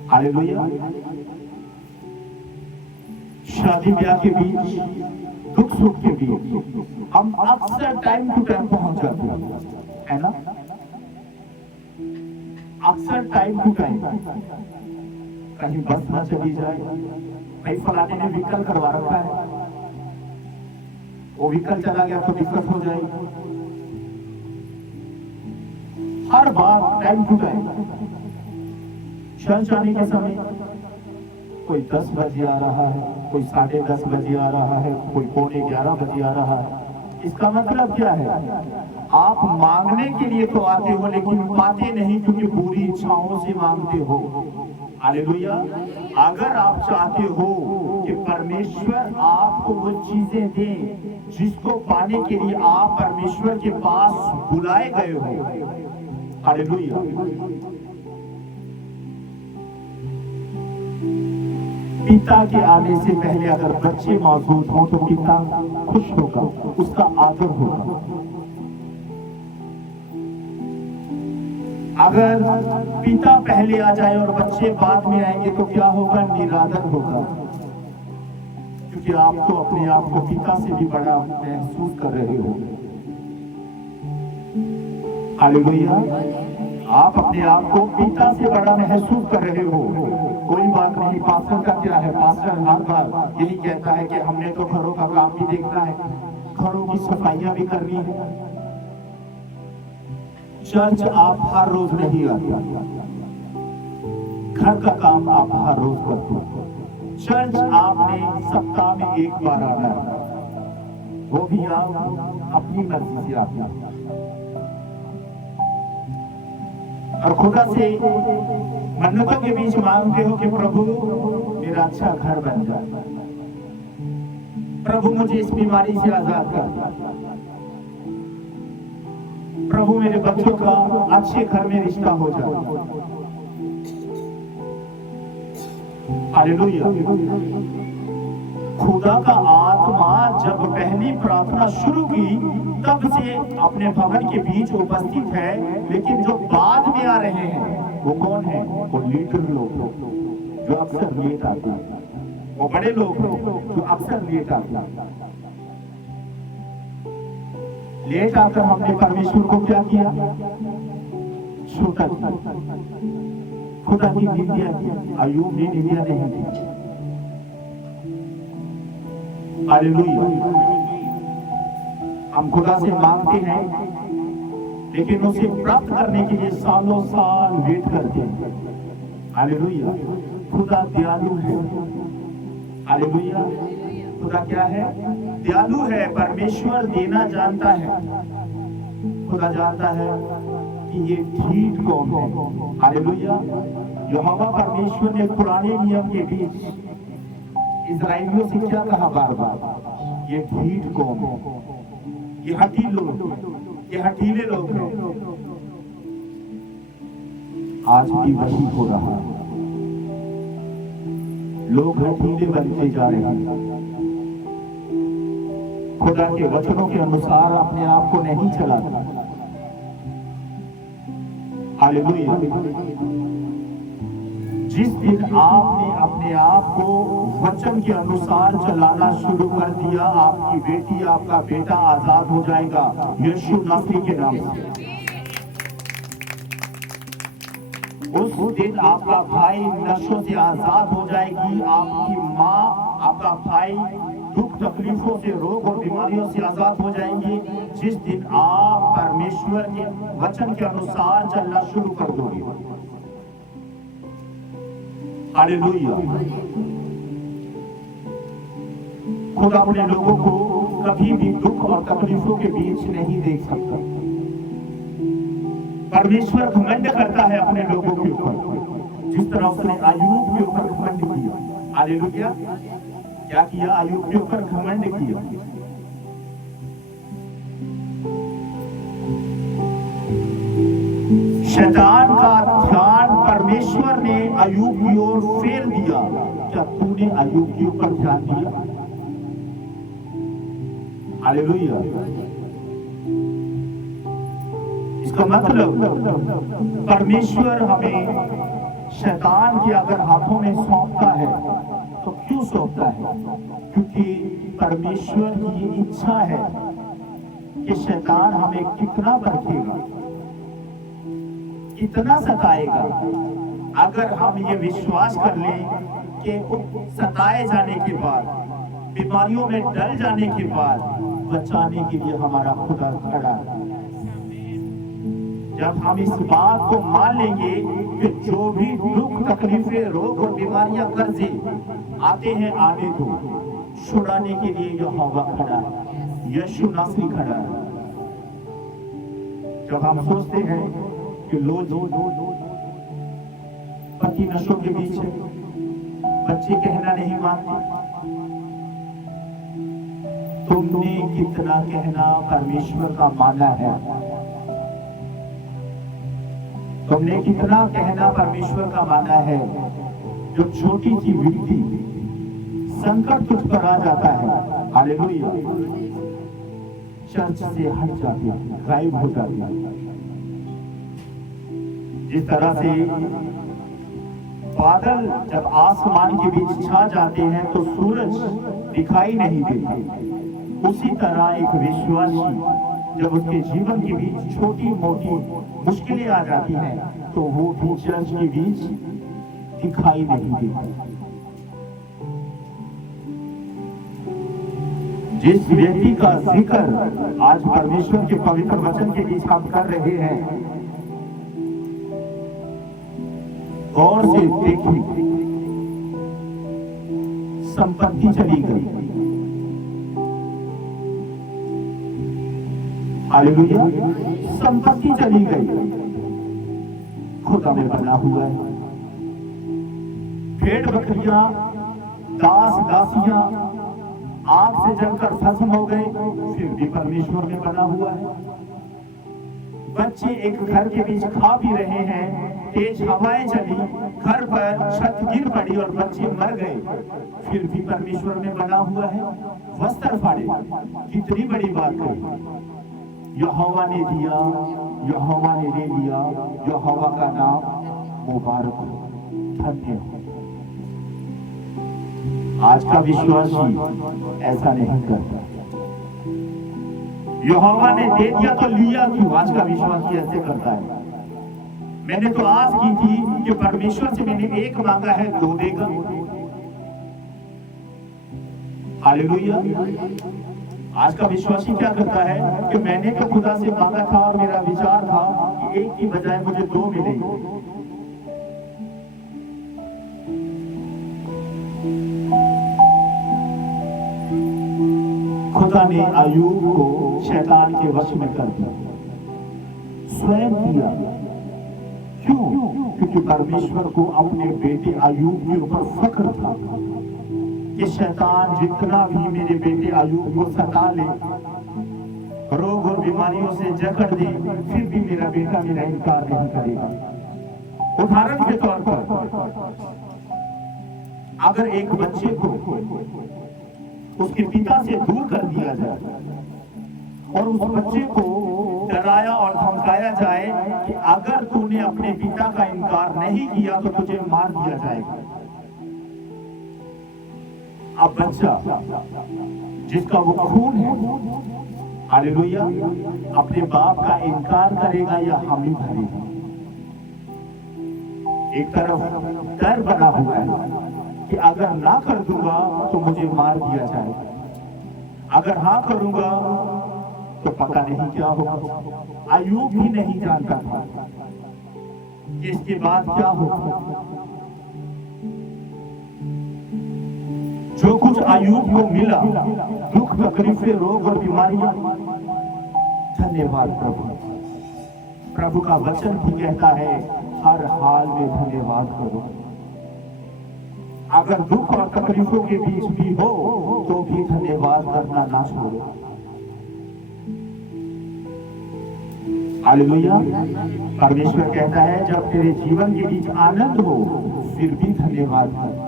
हालेलुया। शादी ब्याह के बीच, दुख सुख के बीच हम अक्सर टाइम टू टाइम पहुंच जाते हैं, है ना? अक्सर टाइम टू टाइम, कहीं बस ना चली जाए, कहीं फलाने ने व्हीकल करवा रखा है, वो व्हीकल चला गया तो दिक्कत हो जाएगी। हर बार टाइम टू टाइम, चर्च आने के समय कोई 10 बजे आ रहा है, कोई 10:30 बजे आ रहा है, कोई 11:15 बजे आ रहा है। इसका मतलब क्या है? आप मांगने के लिए तो आते हो लेकिन पाते नहीं, क्योंकि बुरी इच्छाओं से मांगते हो। हालेलुया। अगर आप चाहते हो कि परमेश्वर आपको वो चीजें दे जिसको पाने के लिए आप परमेश्वर के पास बुलाए गए हो, हालेलुया, पिता के आने से पहले अगर बच्चे मौजूद हों तो पिता खुश होगा, उसका आदर होगा। अगर पिता पहले आ जाए और बच्चे बाद में आएंगे तो क्या होगा? निरादर होगा, क्योंकि आप तो अपने आप को पिता से भी बड़ा महसूस कर रहे हो। हालेलुया। आप अपने आप को पिता से बड़ा महसूस कर रहे हो। कोई बात नहीं, पास्टर का क्या है? पास्टर हर बार यही कहता है कि हमने तो घरों का काम भी देखना है, घरों की सफाइयां भी करनी है। चर्च आप हर रोज नहीं आते, घर का काम आप हर रोज करते हो। चर्च आपने सप्ताह में एक बार आना है, वो भी आप अपनी मर्जी से आते हैं। और खुदा से मन्नतों के बीच मांगते हो कि प्रभु मेरा अच्छा घर बन जाए, प्रभु मुझे इस बीमारी से आजाद कर, प्रभु मेरे बच्चों का अच्छे घर में रिश्ता हो जाए। हालेलुया। खुदा का आत्मा जब पहली प्रार्थना शुरू की तब से अपने भवन के बीच उपस्थित है, लेकिन जो बाद में आ रहे हैं वो कौन है? वो लीडर लोग जो अक्सर लेट आते हैं, वो बड़े लोग जो अक्सर लेट आते हैं। लेट आकर हमने परमेश्वर को क्या किया? छोटा खुदा की निंदा की। अय्यूब ने निंदा नहीं की। हालेलुया। हम खुदा से मांगते हैं लेकिन उसे प्राप्त करने के लिए सालों साल वेट करते हैं। हालेलुया। खुदा दयालु है। हालेलुया। खुदा क्या है? दयालु है। परमेश्वर देना जानता है। खुदा जानता है कि ये ठीक कौन है। हालेलुया। यहोवा परमेश्वर ने पुराने नियम के बीच इस्राएलियों से क्या कहा बार बार? ये ठीक कौन है? ये हठीले लोग, ये हठीले लोग हैं। आज भी वही हो रहा है। लोग हठीले बनते जा रहे हैं। खुदा के वचनों के अनुसार अपने आप को नहीं चलाते। हालेलुया। जिस दिन आपने अपने आप को वचन के अनुसार चलाना शुरू कर दिया, आपकी बेटी, आपका बेटा आजाद हो जाएगा यीशु नासरी के नाम से। उस दिन आपका भाई नशों से आजाद हो जाएगी, आपकी माँ, आपका भाई दुख तकलीफों से, रोग और बीमारियों से आजाद हो जाएंगे। जिस दिन आप परमेश्वर के वचन के अनुसार चलना शुरू कर दोगे। हालेलुया। खुदा अपने लोगों को कभी भी दुख और तकलीफों के बीच नहीं देख सकता। परमेश्वर घमंड करता है अपने लोगों के ऊपर, जिस तरह उसने अय्यूब के ऊपर घमंड किया। हालेलुया। क्या किया? अय्यूब के ऊपर घमंड किया। शैतान का ध्यान परमेश्वर ने अय्यूब की ओर फेर दिया। क्या तूने अय्यूब के ऊपर ध्यान दिया? हालेलुया। इसका मतलब परमेश्वर हमें शैतान के अगर हाथों में सौंपता है तो क्यों सौंपता है? क्योंकि परमेश्वर की ये इच्छा है कि शैतान हमें कितना परखेगा, कितना सताएगा। अगर हम ये विश्वास कर लें कि सताए जाने के बाद, बीमारियों में डल जाने के बाद बचाने के लिए हमारा खुदा खड़ा है। जब हम इस बात को मान लेंगे कि जो भी दुख, तकलीफें, रोग और बीमारियां, कर्जे आते हैं, आने दो, छुड़ाने के लिए यहोवा खड़ा है, यीशु नासरी खड़ा है। जब हम सोचते हैं कि लोग पति नशों के बीच है, बच्चे कहना नहीं मानते, तुमने कितना कहना परमेश्वर का माना है? तुमने कितना कहना परमेश्वर का माना है? जो छोटी सी विपत्ति, संकट तुझ पर आ जाता है, हालेलुया, चर्च से हट जाती है, गायब हो जाती है। जिस तरह से बादल जब आसमान के बीच छा जाते हैं तो सूरज दिखाई नहीं देते, उसी तरह एक विश्वासी जब उसके जीवन के बीच छोटी मोटी मुश्किलें आ जाती हैं तो वो भी चर्च के बीच दिखाई नहीं देती। जिस व्यक्ति का जिक्र आज परमेश्वर के पवित्र वचन के बीच हम कर रहे हैं, गौर से देखिए, संपत्ति चली गई, हालेलुया, संपत्ति चली गई, खुदा में बना हुआ है। भेड़ बकरियां, दास दासियां आग से जलकर भस्म हो गए, फिर भी परमेश्वर में बना हुआ है। बच्चे एक घर के बीच खा पी रहे हैं, तेज हवाएं चली, घर पर छत गिर पड़ी और बच्चे मर गए, फिर भी परमेश्वर में बना हुआ है। वस्त्र फाड़े, कितनी बड़ी बात कही। यहोवा ने दिया, यहोवा ने ले लिया, यहोवा का नाम मुबारक हो, धन्य हो। आज का विश्वासी ऐसा नहीं करता। यहोवा ने दे दिया तो लिया क्यों? आज का विश्वासी ऐसे करता है। मैंने तो आस की थी कि परमेश्वर से मैंने एक मांगा है, दो देगा। हालेलुया। आज का विश्वासी क्या करता है कि मैंने तो खुदा से मांगा था और मेरा विचार था कि एक की बजाय मुझे दो मिलेंगे। खुदा ने अय्यूब को शैतान के वश में कर दिया, स्वयं किया। क्यों? क्योंकि परमेश्वर को अपने बेटे अय्यूब के ऊपर फक्र था कि शैतान जितना भी मेरे बेटे अय्यूब को सता ले, रोग और बीमारियों से जकड़ दे, फिर भी मेरा बेटा मेरा इनकार नहीं करेगा। उदाहरण के तौर पर अगर एक बच्चे को उसके पिता से दूर कर दिया जाए और उस बच्चे को डराया और धमकाया जाए कि अगर तूने अपने पिता का इनकार नहीं किया तो तुझे मार दिया जाएगा। अब बच्चा जिसका वो खून है, हालेलुया, अपने बाप का इनकार करेगा या हामी भरेगा? एक तरफ डर बना हुआ है कि अगर ना कर दूंगा तो मुझे मार दिया जाएगा, अगर हाँ करूंगा तो पता नहीं क्या होगा। अय्यूब भी नहीं जानता था कि इसके बाद क्या होगा। जो कुछ अय्यूब को मिला, दुख तकलीफें, रोग और बीमारियां, धन्यवाद प्रभु। प्रभु का वचन भी कहता है हर हाल में धन्यवाद करो। अगर दुख और तकलीफों के बीच भी हो तो भी धन्यवाद करना ना छोड़ो। हालेलुया। परमेश्वर कहता है जब तेरे जीवन के बीच आनंद हो फिर भी धन्यवाद कर,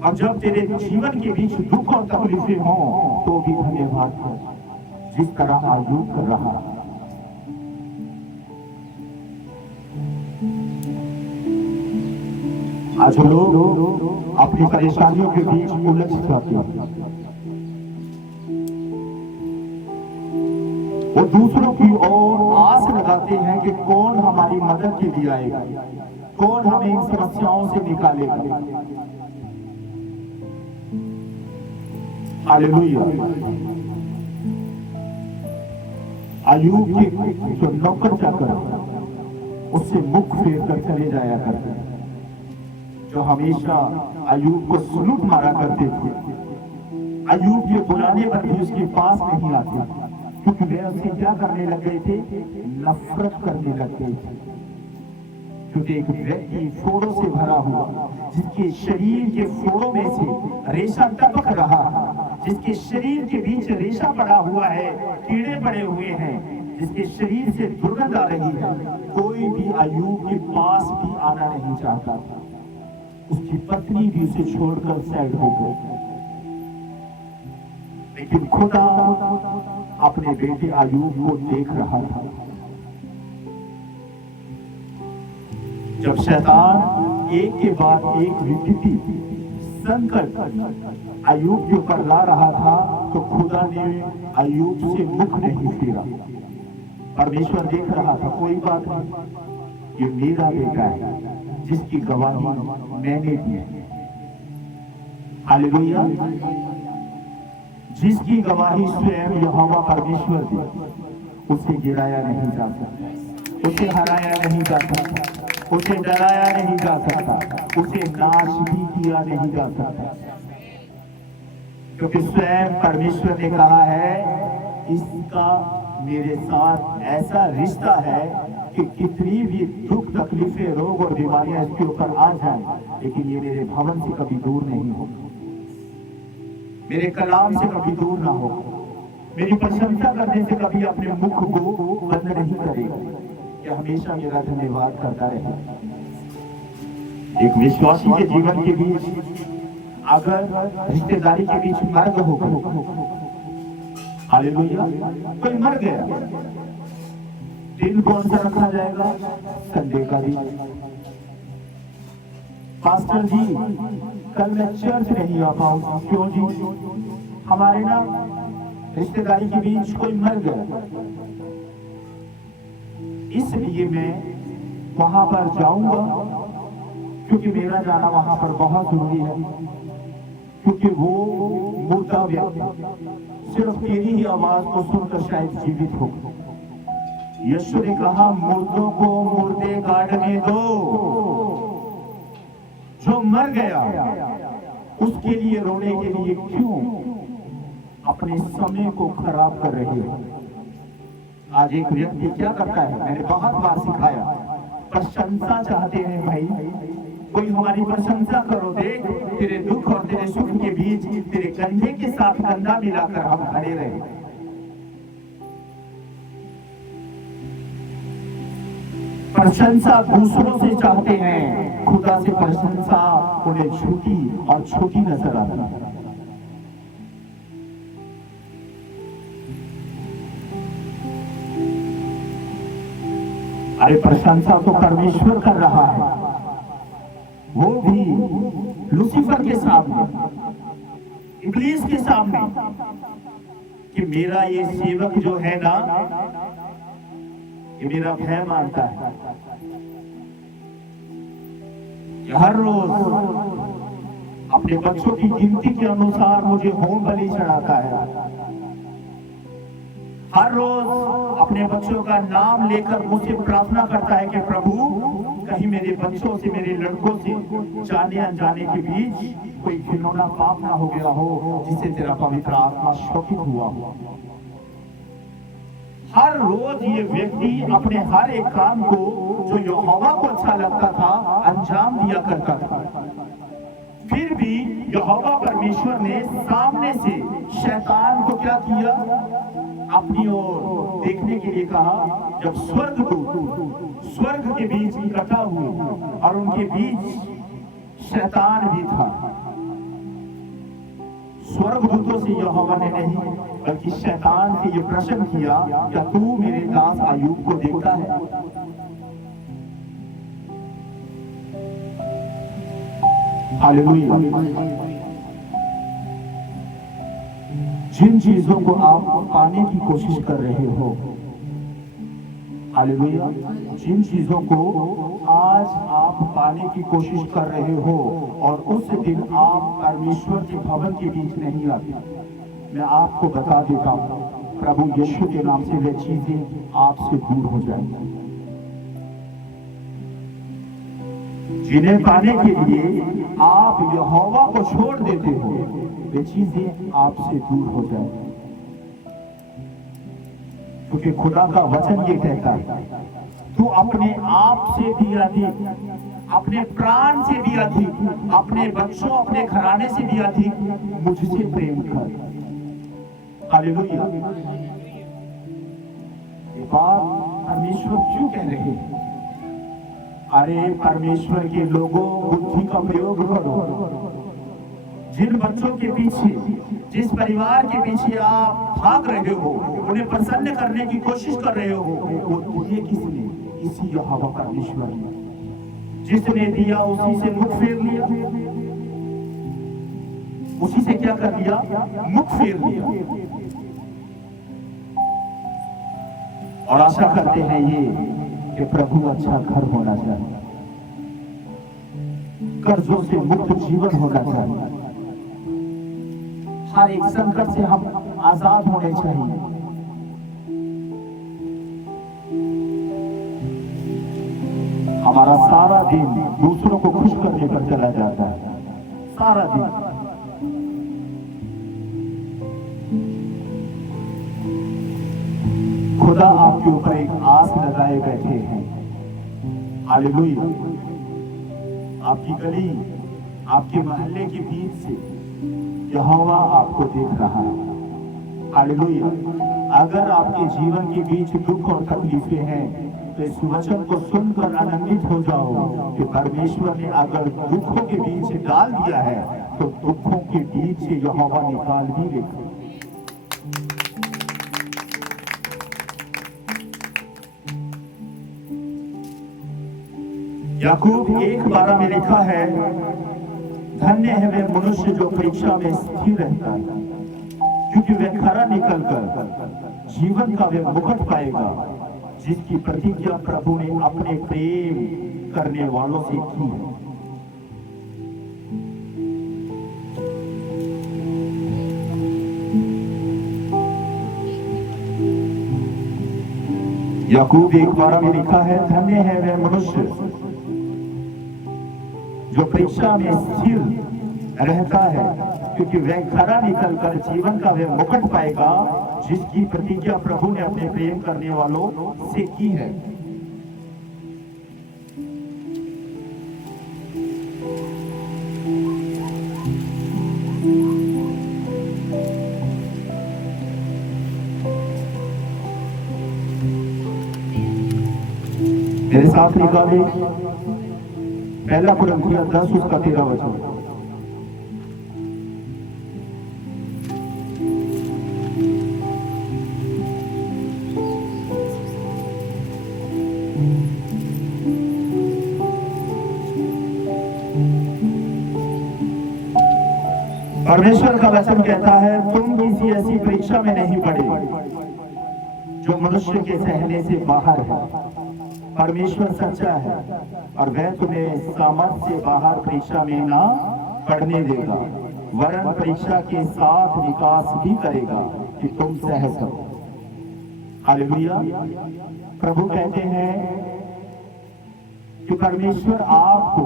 और जब तेरे जीवन के बीच दुख और तकलीफें हो तो भी धन्यवाद कर, जिस तरह अय्यूब कर रहा। आज लोग अपनी परेशानियों के बीच उलझ जाते हैं, वो दूसरों की ओर आस लगाते हैं कि कौन हमारी मदद के लिए आएगा, कौन हमें इन समस्याओं से निकालेगा। हालेलुया। अय्यूब के जो नौकर चाकर उससे मुख फेर कर चले जाया करते, जो हमेशा अय्यूब को सुलूक मारा करते थे, अय्यूब के बुलाने पर भी उसके पास नहीं आते, क्योंकि वे उससे क्या करने लग गए थे? नफरत करने लग गए थे। क्योंकि एक व्यक्ति फोड़ों से भरा हुआ, जिसके शरीर के फोड़ों में से रेशा टपक रहा, जिसके शरीर के बीच रेशा पड़ा हुआ है, कीड़े पड़े हुए हैं, जिसके शरीर से दुर्गंध आ रही है, कोई भी अय्यूब के पास भी आना नहीं चाहता था। उसकी पत्नी भी उसे छोड़कर साइड हो गई। लेकिन खुदा अपने बेटे अय्यूब को देख रहा था। जब शैतान एक के बाद एक विपत्ति, संकट अय्यूब के ऊपर ला रहा था, तो खुदा ने अय्यूब से मुख नहीं फेरा। परमेश्वर देख रहा था, कोई बात नहीं, ये मेरा बेटा है जिसकी गवाही मैंने दी है। हालेलुया। जिसकी गवाही स्वयं यहोवा परमेश्वर दी, उसे गिराया नहीं जा सकता, उसे हराया नहीं जा सकता, उसे डराया नहीं जा सकता, उसे नाश भी किया नहीं जा सकता, क्योंकि स्वयं परमेश्वर ने कहा है इसका मेरे साथ ऐसा रिश्ता है कि कितनी भी दुख तकलीफें रोग और बीमारियां इसके ऊपर आ जाए, लेकिन ये मेरे भवन से कभी दूर नहीं हो, मेरे कलाम से कभी दूर ना हो, मेरी प्रशंसा करने से कभी अपने मुख को बंद नहीं करेगा, कि हमेशा मेरा धन्यवाद करता रहे। एक विश्वासी के जीवन के बीच अगर रिश्तेदारी के बीच मर्द होगा, हालेलुया, कोई मर गया, दिन कौन सा रखा जाएगा? संडे का दिन। पास्टर जी कल मैं चर्च नहीं आ पाऊंगा, क्यों जी? हमारे ना रिश्तेदारी के बीच कोई मर गया, इसलिए मैं वहां पर जाऊंगा, क्योंकि मेरा जाना वहां पर बहुत जरूरी है, क्योंकि वो मुर्दा व्यक्ति सिर्फ तेरी ही आवाज को सुनकर शायद जीवित हो। यीशु ने कहा मुर्दों को मुर्दे गाड़ने दो, जो मर गया उसके लिए रोने के लिए क्यों अपने समय को खराब कर रहे हो? आज एक व्यक्ति क्या करता है, मैंने बहुत बार सिखाया, प्रशंसा चाहते हैं भाई, कोई हमारी प्रशंसा करो, देख तेरे दुख और तेरे सुख के बीच तेरे कंधे के साथ कंधा मिलाकर हम खड़े रहे। प्रशंसा दूसरों से चाहते हैं, खुदा से प्रशंसा उन्हें छोटी और छोटी नजर आती है। अरे प्रशंसा तो परमेश्वर कर रहा है, वो भी लूसीफर के सामने, इब्लीस के सामने, कि मेरा ये सेवक जो है ना, ये मेरा भय मानता है, कि हर रोज अपने बच्चों की गिनती के अनुसार मुझे होम बलि चढ़ाता है, हर रोज अपने बच्चों का नाम लेकर मुझसे प्रार्थना करता है कि प्रभु कहीं मेरे बच्चों से, मेरे लड़कों से जाने अनजाने के बीच कोई घिनौना पाप ना हो गया हो, जिससे तेरा पवित्र आत्मा शोकित हुआ हो। हर रोज ये व्यक्ति अपने हर एक काम को जो यहोवा को अच्छा लगता था अंजाम दिया करता था। फिर भी यहोवा परमेश्वर ने सामने से शैतान को क्या किया? अपनी ओर देखने के लिए कहा। जब स्वर्ग के बीच इकट्ठा हुए और उनके बीच शैतान भी था, स्वर्गदूतों से यहोवा ने नहीं बल्कि शैतान से ये प्रश्न किया, क्या तू मेरे दास अय्यूब को देखता है? हालेलुया। जिन चीजों को आप पाने की कोशिश कर रहे हो, हालेलुया, जिन चीजों को आज आप पाने की कोशिश कर रहे हो और उस दिन आप परमेश्वर के भवन के बीच नहीं आते, मैं आपको बता देता हूं, प्रभु यीशु के नाम से वे चीजें आपसे दूर हो जाएंगी। जिन्हें पाने के लिए आप यहोवा को छोड़ देते हो, वे चीजें आपसे दूर हो जाएंगी। क्योंकि खुदा का वचन ये कहता है, तू अपने आप से भी अधिक, अपने प्राण से भी अधिक, अपने बच्चों, अपने घराने से भी अधिक मुझसे प्रेम कर। हालेलुया। ये बात परमेश्वर क्यों कह रहे हैं? अरे परमेश्वर के लोगों, बुद्धि का प्रयोग करो। जिन बच्चों के पीछे, जिस परिवार के पीछे आप भाग रहे हो, उन्हें प्रसन्न करने की कोशिश कर रहे हो, वो दिए किसने? इसी यहोवा परमेश्वर ने। जिसने दिया उसी से मुख फेर लिया, उसी से क्या कर लिया? मुख फेर लिया। और आशा करते हैं ये कि प्रभु अच्छा घर होना चाहिए, कर्जों से मुक्त जीवन होना चाहिए, हर एक संकट से हम आजाद होने चाहिए। हमारा सारा दिन दूसरों को खुश करने पर चला जाता है, सारा दिन। खुदा आपके ऊपर एक आस लगाए बैठे हैं। हालेलुया। आपकी गली, आपके मोहल्ले के बीच से यहोवा आपको देख रहा है। हालेलुया। अगर आपके जीवन के बीच दुख और तकलीफें हैं तो इस वचन को सुनकर आनंदित हो जाओ कि परमेश्वर ने अगर दुखों के बीच डाल दिया है तो दुखों के बीच से यहोवा निकाल भी लेगा। याकूब 1:12 में लिखा है, धन्य है वे मनुष्य जो परीक्षा में स्थिर रहता है, क्योंकि वे खरा निकलकर जीवन का वे मुकुट पाएगा, जिसकी प्रतिज्ञा प्रभु ने अपने प्रेम करने वालों से की है। याकूब 1:12 में लिखा है, धन्य है वे मनुष्य जो परीक्षा में स्थिर रहता है, क्योंकि वह खरा निकलकर जीवन का वह मुकुट पाएगा, जिसकी प्रतिज्ञा प्रभु ने अपने प्रेम करने वालों से की है। मेरे साथ निकाले पहला कुरिन्थियों 10 उसका 13 वचन। परमेश्वर का वचन कहता है, तुम किसी ऐसी परीक्षा में नहीं पड़े जो मनुष्य के सहने से बाहर है। परमेश्वर सच्चा है और वह तुम्हें सामर्थ से बाहर परीक्षा में ना पड़ने देगा, वरन परीक्षा के साथ विकास भी करेगा कि तुम सह सको। हालेलुया। प्रभु कहते हैं कि परमेश्वर आपको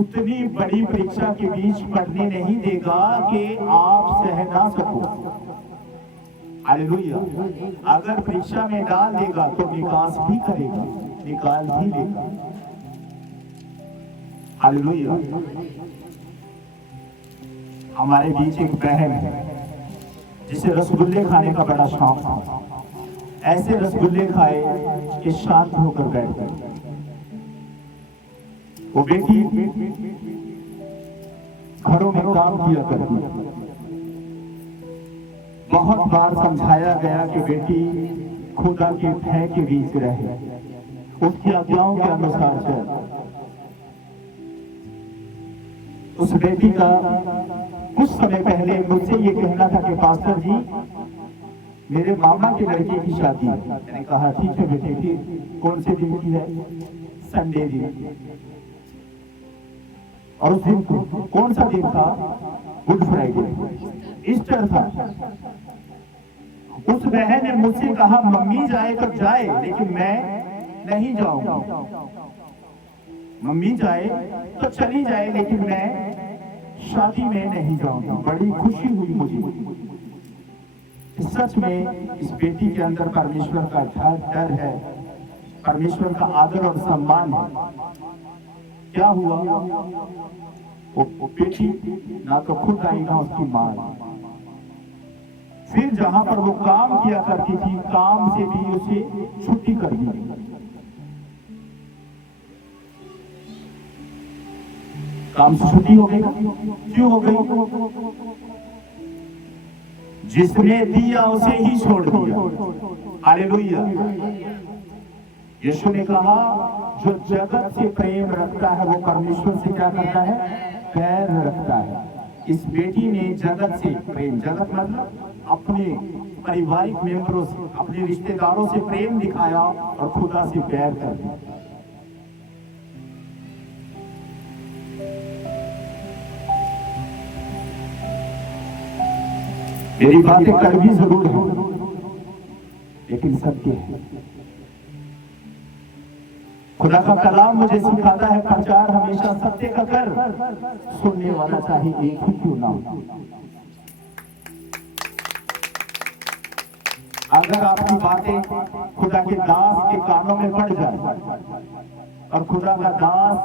उतनी बड़ी परीक्षा के बीच पड़ने नहीं देगा कि आप सह ना सको। हालेलुया। अगर परीक्षा में डाल देगा तो विकास भी करेगा, निकाल भी लेगा। हालेलुया। हमारे बीच एक बहन है जिसे रसगुल्ले खाने का बड़ा शौक था। ऐसे रसगुल्ले खाए कि शांत होकर बैठ गए। वो बेटी घरों में काम किया करती। बहुत बार समझाया गया कि बेटी खुदा के भय के बीच रहे, उसकी आज्ञाओं के अनुसार चल। उस बेटी का कुछ समय पहले मुझसे ये कहना था कि पास्टर जी, मेरे मामा के लड़के की शादी है। मैंने कहा ठीक है बेटे, फिर कौन से दिन की है? संडे दिन। और उस दिन कौन सा दिन था? गुड फ्राइडे, ईस्टर था। उस बहन ने मुझसे कहा, मम्मी जाए तो जाए, लेकिन मैं नहीं जाऊंगा। मम्मी जाए तो चली जाए, लेकिन मैं शादी में नहीं जाऊंगा। बड़ी खुशी हुई मुझे। सच में इस बेटी के अंदर परमेश्वर का डर है, परमेश्वर का आदर और सम्मान है। क्या हुआ? वो बेटी ना तो खुद आई ना उसकी माँ। फिर जहां पर वो काम किया करती थी, काम से भी उसे छुट्टी कर दी। काम से छुट्टी हो गई। क्यों हो गई? जिसने दिया उसे ही छोड़ दिया। हालेलुया। यीशु ने कहा, जो जगत से प्रेम रखता है वो परमेश्वर से क्या करता है? बैर रखता है। इस बेटी ने जगत से प्रेम, जगत मतलब अपने पारिवारिक मेंबरों से, अपने रिश्तेदारों से प्रेम दिखाया और खुदा से बैर कर दिया। मेरी बातें कड़वी जरूर है, लेकिन सत्य है। खुदा का कलाम मुझे सिखाता है, प्रचार हमेशा सत्य का कर, सुनने वाला चाहे एक ही क्यों ना हो। अगर आपकी बातें खुदा के दास के कानों में पड़ जाए और खुदा का दास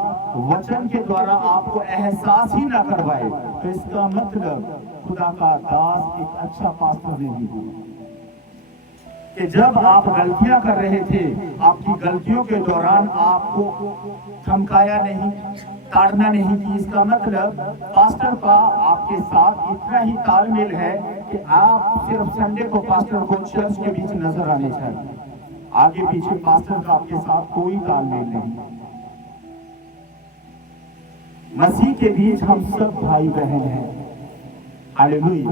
वचन के द्वारा आपको एहसास ही ना करवाए, तो इसका मतलब खुदा का दास एक अच्छा पास्टर नहीं है। कि जब आप गलतियां कर रहे थे, आपकी गलतियों के दौरान आपको धमकाया नहीं, ताड़ना नहीं की, इसका मतलब पास्टर का आपके साथ इतना ही तालमेल है कि आप सिर्फ संडे को पास्टर को चर्च के बीच नजर आने चाहिए, आगे पीछे पास्टर का आपके साथ कोई तालमेल नहीं। मसीह के बीच हम सब भाई बहन हैं। हालेलुया।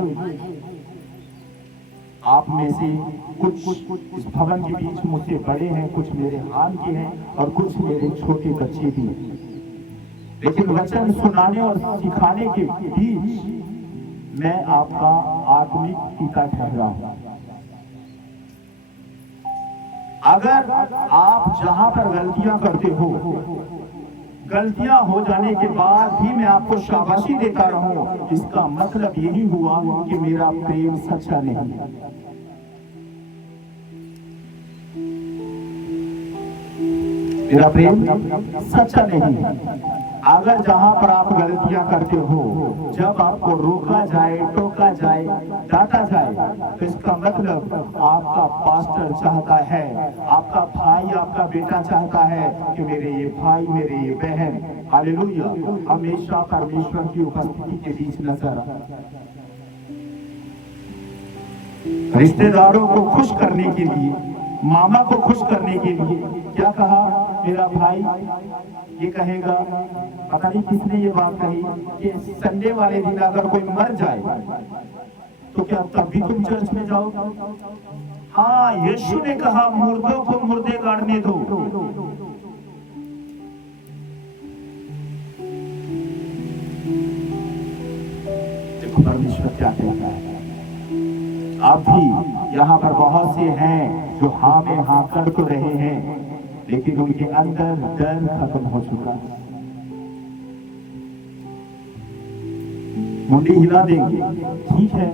आप में से कुछ इस भवन के बीच मुझसे बड़े हैं, कुछ मेरे हाथ के हैं और कुछ मेरे छोटे बच्चे भी हैं, लेकिन वचन सुनाने और सिखाने के बीच मैं आपका आत्मिक पिता ठहरा हूं। अगर आप जहां पर गलतियां करते हो, गलतियां हो जाने के बाद भी मैं आपको शाबाशी देता रहूं, इसका मतलब यही हुआ कि मेरा प्रेम सच्चा नहीं है। मेरा प्रेम सच्चा नहीं है। अगर जहां पर आप गलतियां करते हो, जब आपको रोका जाए, टोका जाए, डांटा जाए, तो इसका मतलब आपका पास्टर चाहता है, आपका भाई, आपका बेटा चाहता है कि मेरे ये भाई, मेरे ये बहन, हालेलुया, हमेशा परमेश्वर की उपस्थिति के बीच नजर आए। रिश्तेदारों को खुश करने के लिए, मामा को खुश करने के लिए क्या कहा, मेरा भाई ये कहेगा, पता नहीं किसने ये बात कही कि संडे वाले दिन अगर कोई मर जाए तो क्या तब भी तुम चर्च में जाओ? हाँ, यीशु ने कहा मुर्दों को मुर्दे गाड़ने दो। देखो परमेश्वर क्या कहता है। अब भी यहाँ पर बहुत से हैं जो हाँ में हाँ कर तो रहे हैं, लेकिन उनके अंदर डर खत्म हो चुका है। मुंडी हिला देंगे, ठीक है,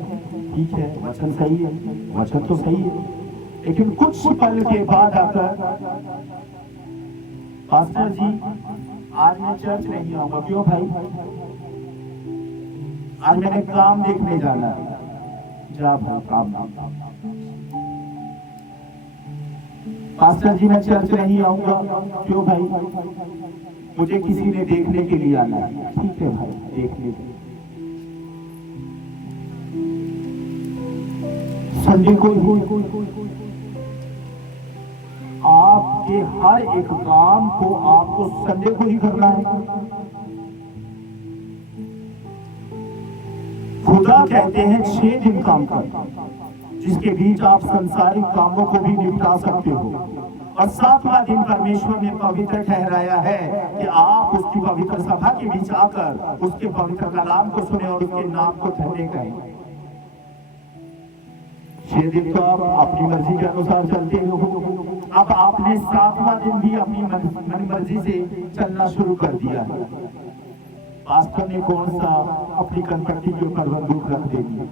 ठीक है, वचन सही है, वचन तो सही है, लेकिन कुछ पल के बाद आकर, पास्टर जी आज मैं चर्च नहीं आऊंगा। क्यों भाई? आज मैंने काम देखने जाना है। जा भाई, काम। पास्टर जी मैं चर्च नहीं आऊंगा। क्यों भाई? मुझे किसी ने देखने के लिए आना है। ठीक है भाई, देख लीजिए। संडे को आपके हर एक काम को आपको संडे को ही करना है। खुदा कहते हैं 6 दिन काम कर, जिसके बीच आप संसारिक कामों को भी निपटा सकते हो, और 7वां दिन परमेश्वर ने पवित्र ठहराया है कि आप उसकी पवित्र सभा के बीच आकर उसके पवित्र कलाम को सुने और उसके नाम को धन्य करें। 6 दिन तो आप अपनी मर्जी के अनुसार चलते हो, अब आपने 7वां दिन भी अपनी मन मर्जी से चलना शुरू कर दिया है। पास्टर ने कौन सा अपनी कनपट्टी के ऊपर बंदूक रख देनी,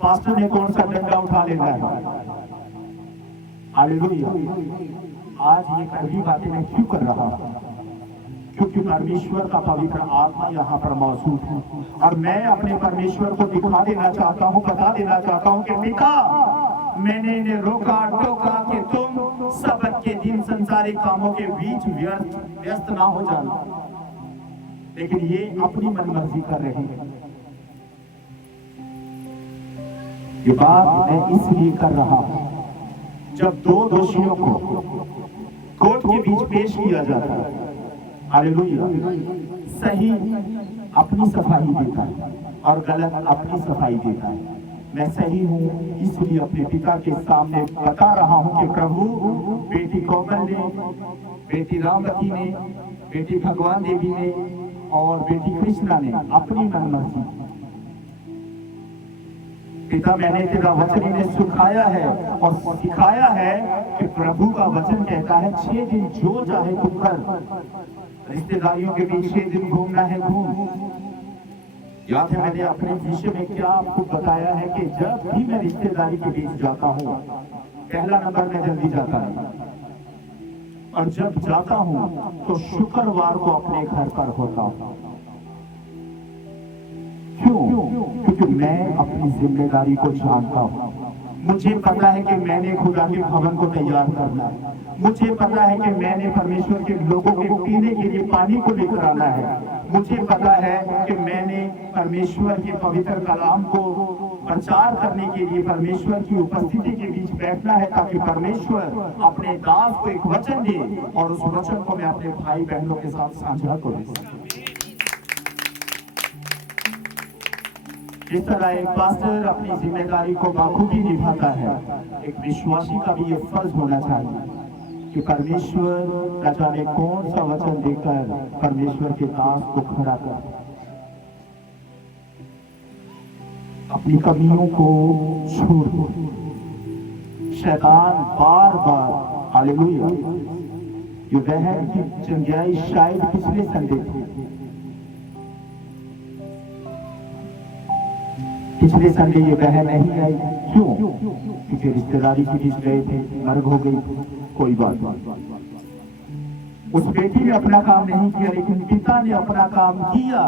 पास्टर ने कौन सा डंडा उठा लेना है। हालेलुया। आज ये कड़वी बातें मैं क्यों कर रहा हूं? क्योंकि परमेश्वर का पवित्र आत्मा यहाँ पर मौजूद है, और मैं अपने परमेश्वर को दिखा देना चाहता हूँ, बता देना चाहता हूँ कि पिता, मैंने इन्हें रोका टोका कि तुम सबत के दिन संसारिक कामों के बीच व्यस्त ना हो जाना, लेकिन ये अपनी मनमर्जी कर रहे हैं। ये बात मैं इसलिए कर रहा हूं, जब 2 दोषियों को कोर्ट के बीच पेश किया जाता है, हालेलुया, सही अपनी सफाई देता है और गलत अपनी सफाई देता है। मैं सही हूँ इसलिए अपने पिता के सामने बता रहा हूँ कि प्रभु, बेटी कोमल ने, बेटी रामवती ने, बेटी भगवान देवी ने और बेटी कृष्णा ने अपनी मनमर्जी, पिता मैंने तेरा वचन इन्हें सुखाया है और सिखाया है कि प्रभु का वचन कहता है 6 दिन जो चाहे तुम कर, रिश्तेदारियों के बीच 6 दिन घूमना है घूम, याद है मैंने अपने विषय में क्या आपको बताया है कि जब भी मैं रिश्तेदारी के बीच जाता हूँ, पहला नंबर मैं जल्दी जाता हूँ, और जब जाता हूँ तो शुक्रवार को अपने घर पर होता हूँ। क्यों? क्योंकि मैं अपनी जिम्मेदारी को जानता हूँ। मुझे पता है कि मैंने खुदा के भवन को तैयार करना है। मुझे पता है कि मैंने परमेश्वर के लोगों के पीने के लिए पानी को लेकर आना है। मुझे पता है कि मैंने परमेश्वर के पवित्र कलाम को प्रचार करने के लिए परमेश्वर की उपस्थिति के बीच बैठना है, ताकि परमेश्वर अपने दास को एक वचन दे और उस वचन को मैं अपने भाई बहनों के साथ साझा करूं। इस तरह एक पास्टर अपनी जिम्मेदारी को बखूबी निभाता है। एक विश्वासी का भी ये फर्ज होना चाहिए कि परमेश्वर न जाने कौन सा वचन देकर परमेश्वर के दास को खड़ा कर, अपनी कमियों को छोड़ दो। शैतान बार बार, हालेलुया, ये बहन की चंगाई शायद पिछले संडे थी, पिछले संडे ये बहन नहीं आई। क्यों? क्योंकि रिश्तेदारी के बीच गए थे, मर्ग हो गई। कोई बात नहीं, उस बेटी ने अपना काम नहीं किया, लेकिन पिता ने अपना काम किया।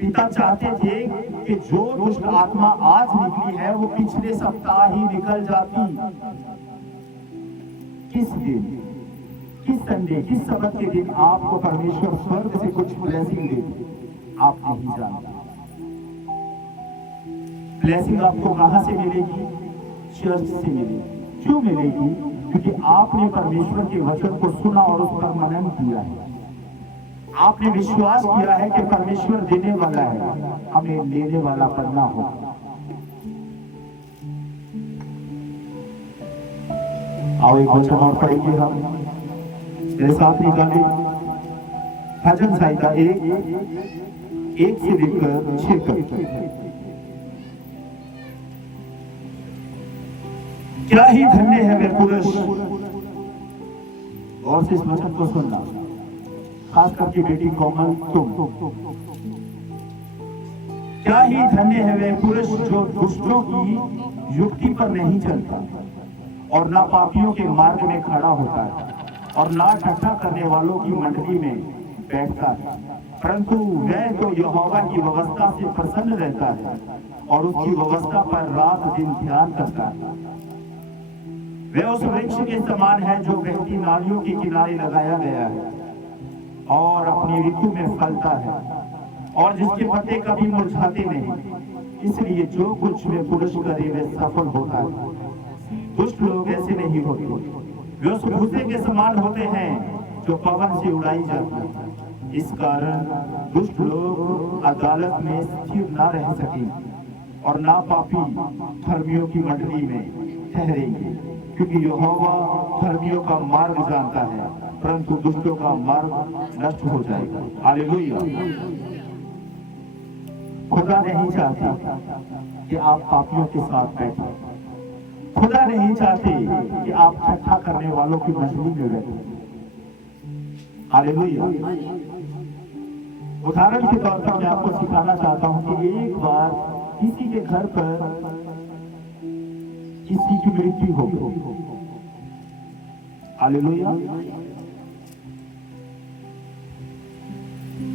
पिता चाहते थे कि जो दुष्ट आत्मा आज निकली है वो पिछले सप्ताह ही निकल जाती। किस दिन, किस संडे, किस सबत के दिन आपको परमेश्वर स्वर्ग से कुछ ब्लेसिंग देते, आप नहीं जानते। ब्लेसिंग आपको कहां से मिलेगी? चर्च से मिलेगी। क्यों मिलेगी? क्योंकि आपने परमेश्वर के वचन को सुना और उस पर मनन किया है। आपने विश्वास किया है कि परमेश्वर देने वाला है, हमें लेने वाला बनना होगा। आओ एक वचन और पढ़ेंगे हम, मेरे साथ निकाले भजन संहिता 1 से लेकर 6 तक। क्या ही धन्य है वे पुरुष, और से इस वचन को सुनना, खास करके बेटी कोमल तुम, क्या ही धन्य है वे पुरुष जो दुष्टों की युक्ति पर नहीं चलता और ना पापियों के मार्ग में खड़ा होता है और ना ठट्ठा करने वालों की मंडली में बैठता है, परंतु वह तो यहोवा की व्यवस्था से प्रसन्न रहता है और उसकी व्यवस्था पर रात दिन ध्यान करता है। वह उस वृक्ष के समान है जो बहती नालियों के किनारे लगाया गया है और अपनी ऋतु में फलता है और जिसके पत्ते कभी मुरझाते नहीं। इसलिए जो कुछ वे पुरुष करे वे सफल होता है। दुष्ट लोग ऐसे नहीं होते, वे उस भूसे के समान होते हैं जो पवन से उड़ाई जाती है। इस कारण दुष्ट लोग अदालत में स्थिर न रह सके और ना पापी धर्मियों की मंडली में ठहरेंगे, क्योंकि यहोवा धर्मियों का मार्ग जानता है, परंतु दुष्टों का मार्ग नष्ट हो जाएगा। हालेलुया। खुदा नहीं चाहता कि आप पापियों के साथ बैठे, खुदा नहीं चाहते कि आप ठट्ठा करने वालों की मंडली में बैठे। हालेलुया। उदाहरण के तौर पर मैं आपको सिखाना चाहता हूं कि एक बार किसी के घर पर किसी की मृत्यु हो गई। हालेलुया।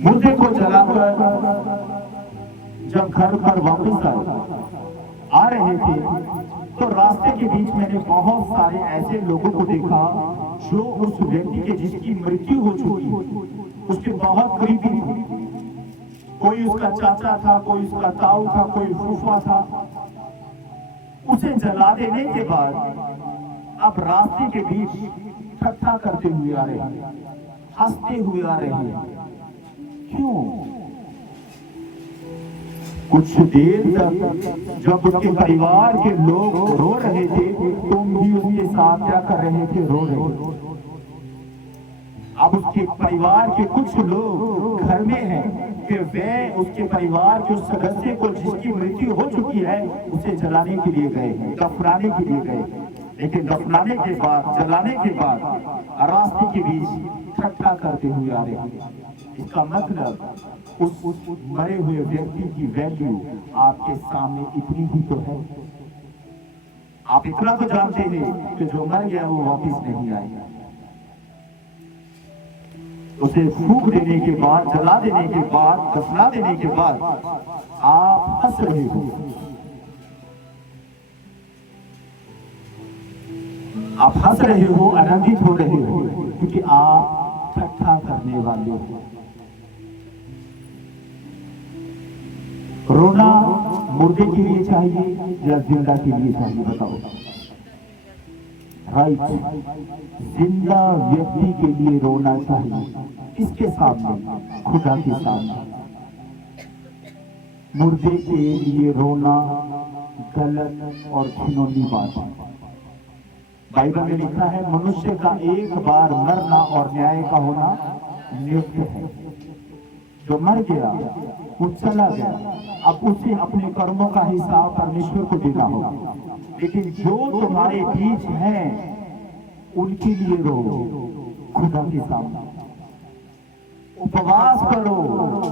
मुर्दे को जलाकर जब घर पर वापस आ रहे थे तो रास्ते के बीच मैंने बहुत सारे ऐसे लोगों को देखा जो उस व्यक्ति के जिसकी मृत्यु हो चुकी उसके बहुत करीबी थे। कोई उसका चाचा था, कोई उसका ताऊ था, कोई फूफा था। उसे जला देने के बाद अब रास्ते के बीच ठट्ठा करते हुए आ रहे हैं, हंसते हुए आ रहे हैं। क्यों? कुछ देर तक जब उसके परिवार के लोग रो रहे थे, तुम भी उसके साथ क्या कर रहे थे? रो रहे थे। अब उसके परिवार के कुछ लोग घर में हैं कि वे उसके परिवार के उस सदस्य को जिसकी मृत्यु हो चुकी है उसे जलाने के लिए गए हैं, दफनाने के लिए गए। लेकिन दफनाने के बाद, जलाने के बाद रास्ते के बीच ठट्ठा करते हुए आ रहे हैं। इसका मतलब उस मरे हुए व्यक्ति की वैल्यू आपके सामने इतनी ही तो है। आप इतना तो जानते हैं कि जो मर गया वो वापस नहीं आएगा। उसे फूंक देने के बाद, जला देने के बाद, दफना देने के बाद आप हंस रहे हो, आप हंस रहे हो, आनंदित हो रहे हो, क्योंकि आप ठट्ठा करने वाले हो। रोना मुर्दे के लिए चाहिए या जिंदा के लिए चाहिए, बताओ? राइट, जिंदा व्यक्ति के लिए रोना चाहिए। किसके सामने? खुदा के सामने। मुर्दे के लिए रोना गलत और घिनौनी बात है। बाइबल में लिखा है, मनुष्य का एक बार मरना और न्याय का होना नियुक्त है। जो मर गया वो चला गया, अब उसे अपने कर्मों का हिसाब परमेश्वर को देना होगा। लेकिन जो तुम्हारे बीच हैं उनके लिए रो, खुदा के सामने उपवास करो,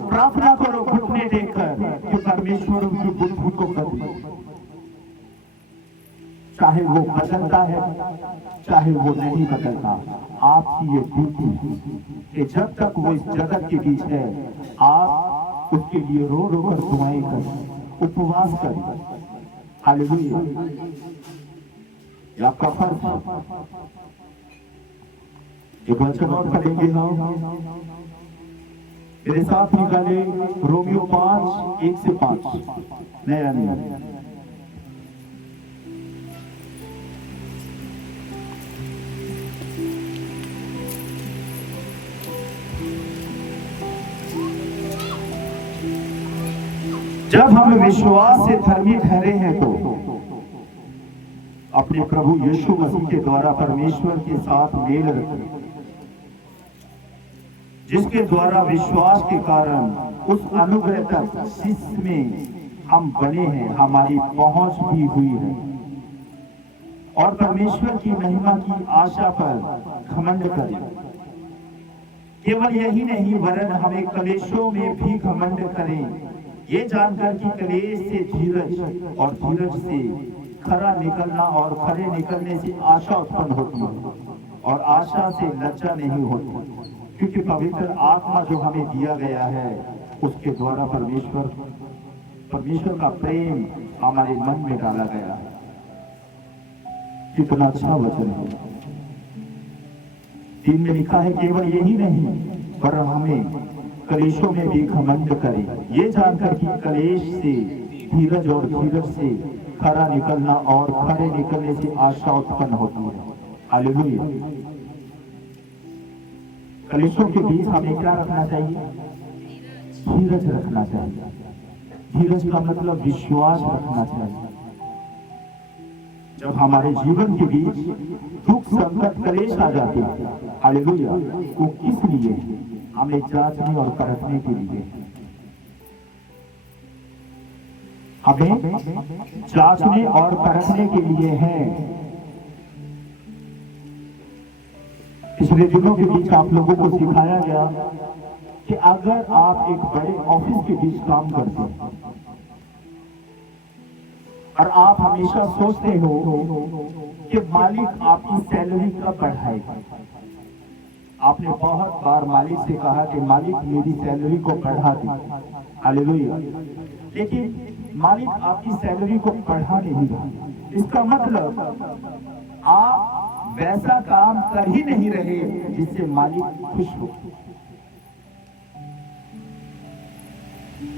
प्रार्थना करो घुटने देकर कि परमेश्वर उनकी बुद्धि को बदले। चाहे वो बदलता है, चाहे वो नहीं बदलता, आपकी ये ड्यूटी है कि जब तक वो इस जगत के बीच है, आप उसके लिए रो रो कर दुआएं करें, उपवास करें। हालेलुया, ये आपका फर्ज है। एक वचन और पढ़ेंगे हम, मेरे साथ निकाले रोमियो 5, 1 से 5, नया नियम। जब हम विश्वास से धर्मी ठहरे हैं तो अपने प्रभु यीशु मसीह के द्वारा परमेश्वर के साथ मेल रखें, जिसके द्वारा विश्वास के कारण उस अनुग्रह तक जिसमें हम बने हैं हमारी पहुंच भी हुई है, और परमेश्वर की महिमा की आशा पर घमंड करें। केवल यही नहीं, वरन हमें कलेशों में भी घमंड करें, ये जानकर कि कलेश से धीरज और धीरज से खरा निकलना और खरे निकलने से आशा उत्पन्न होती है, और आशा से लज्जा नहीं होती, क्योंकि पवित्र आत्मा जो हमें दिया गया है उसके द्वारा परमेश्वर का प्रेम हमारे मन में डाला गया है। कितना अच्छा वचन है। 3 में लिखा है, केवल यही नहीं पर हमें कलेशों में भी घमंड करें, ये जानकर कि कलेश से धीरज और धीरज से खरा निकलना और खरे निकलने से आशा उत्पन्न होती है। हालेलुया। कलेशों के बीच हमें क्या रखना चाहिए? धीरज रखना चाहिए। धीरज का मतलब विश्वास रखना चाहिए। जब हमारे जीवन के बीच दुख, संकट, कलेश आ जाते हैं, हालेलुया, वो किस लिए? हमें जांचने और परखने के लिए। हमें जांचने और परखने के लिए है। पिछले दिनों के बीच आप लोगों को सिखाया गया कि अगर आप एक बड़े ऑफिस के बीच काम करते हैं और आप हमेशा सोचते हो कि मालिक आपकी सैलरी कब बढ़ाएगा। आपने बहुत बार मालिक से कहा कि मालिक मेरी सैलरी को बढ़ा दे, हालेलुया, लेकिन मालिक आपकी सैलरी को बढ़ा नहीं रहा। इसका मतलब आप वैसा काम कर ही नहीं रहे जिससे मालिक खुश हो।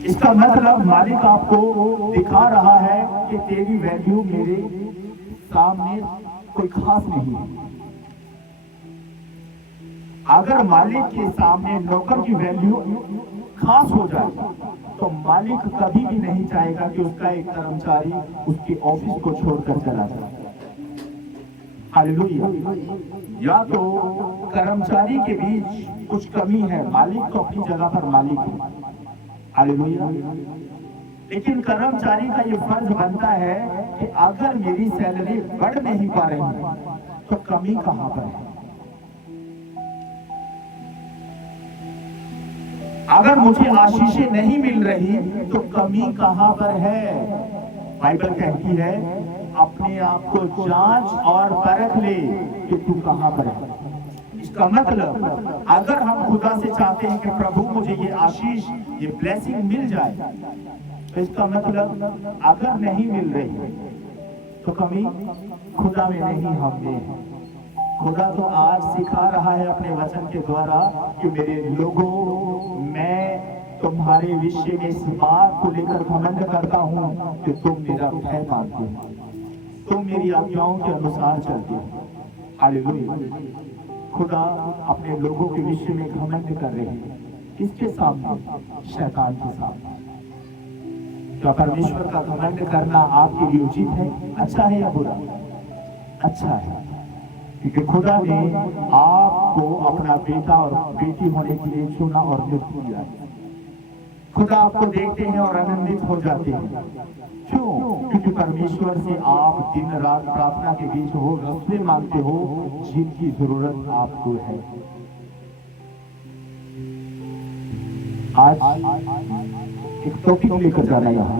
इसका मतलब मालिक आपको दिखा रहा है कि तेरी वैल्यू मेरे सामने कोई खास नहीं है। अगर मालिक के सामने नौकर की वैल्यू खास हो जाए तो मालिक कभी भी नहीं चाहेगा कि उसका एक कर्मचारी उसके ऑफिस को छोड़कर चला जाए। हालेलुया। या तो कर्मचारी के बीच कुछ कमी है, मालिक तो अपनी जगह पर मालिक है, हालेलुया, लेकिन कर्मचारी का ये फर्ज बनता है कि अगर मेरी सैलरी बढ़ नहीं पा रही तो कमी कहां पर है। अगर मुझे आशीषें नहीं मिल रही तो कमी कहां पर है? बाइबल कहती है अपने आप को जांच और परख ले कि तू कहां पर है। इसका मतलब अगर हम खुदा से चाहते हैं कि प्रभु मुझे ये आशीष, ये ब्लेसिंग मिल जाए, तो इसका मतलब अगर नहीं मिल रही तो कमी खुदा में नहीं, हम में है। खुदा तो आज सिखा रहा है अपने वचन के द्वारा कि मेरे लोगों, मैं तुम्हारे विषय में इस बात को लेकर घमंड करता हूं कि तुम मेरा भय मानते हो, तुम मेरी आज्ञाओं के अनुसार चलते हो। हालेलुया। खुदा अपने लोगों के विषय में घमंड कर रहे हैं। किसके सामने? शैतान के सामने। क्या परमेश्वर का घमंड करना आपके लिए उचित है? अच्छा है या बुरा? अच्छा है, क्योंकि खुदा ने आपको अपना बेटा और बेटी होने के लिए चुना और नियुक्त किया है। खुदा आपको देखते हैं और आनंदित हो जाते हैं। क्यों? क्योंकि परमेश्वर से आप दिन रात प्रार्थना के बीच हो रस्ते मांगते हो जिनकी जरूरत आपको है। आज एक टॉपिक लेकर जाना यहां,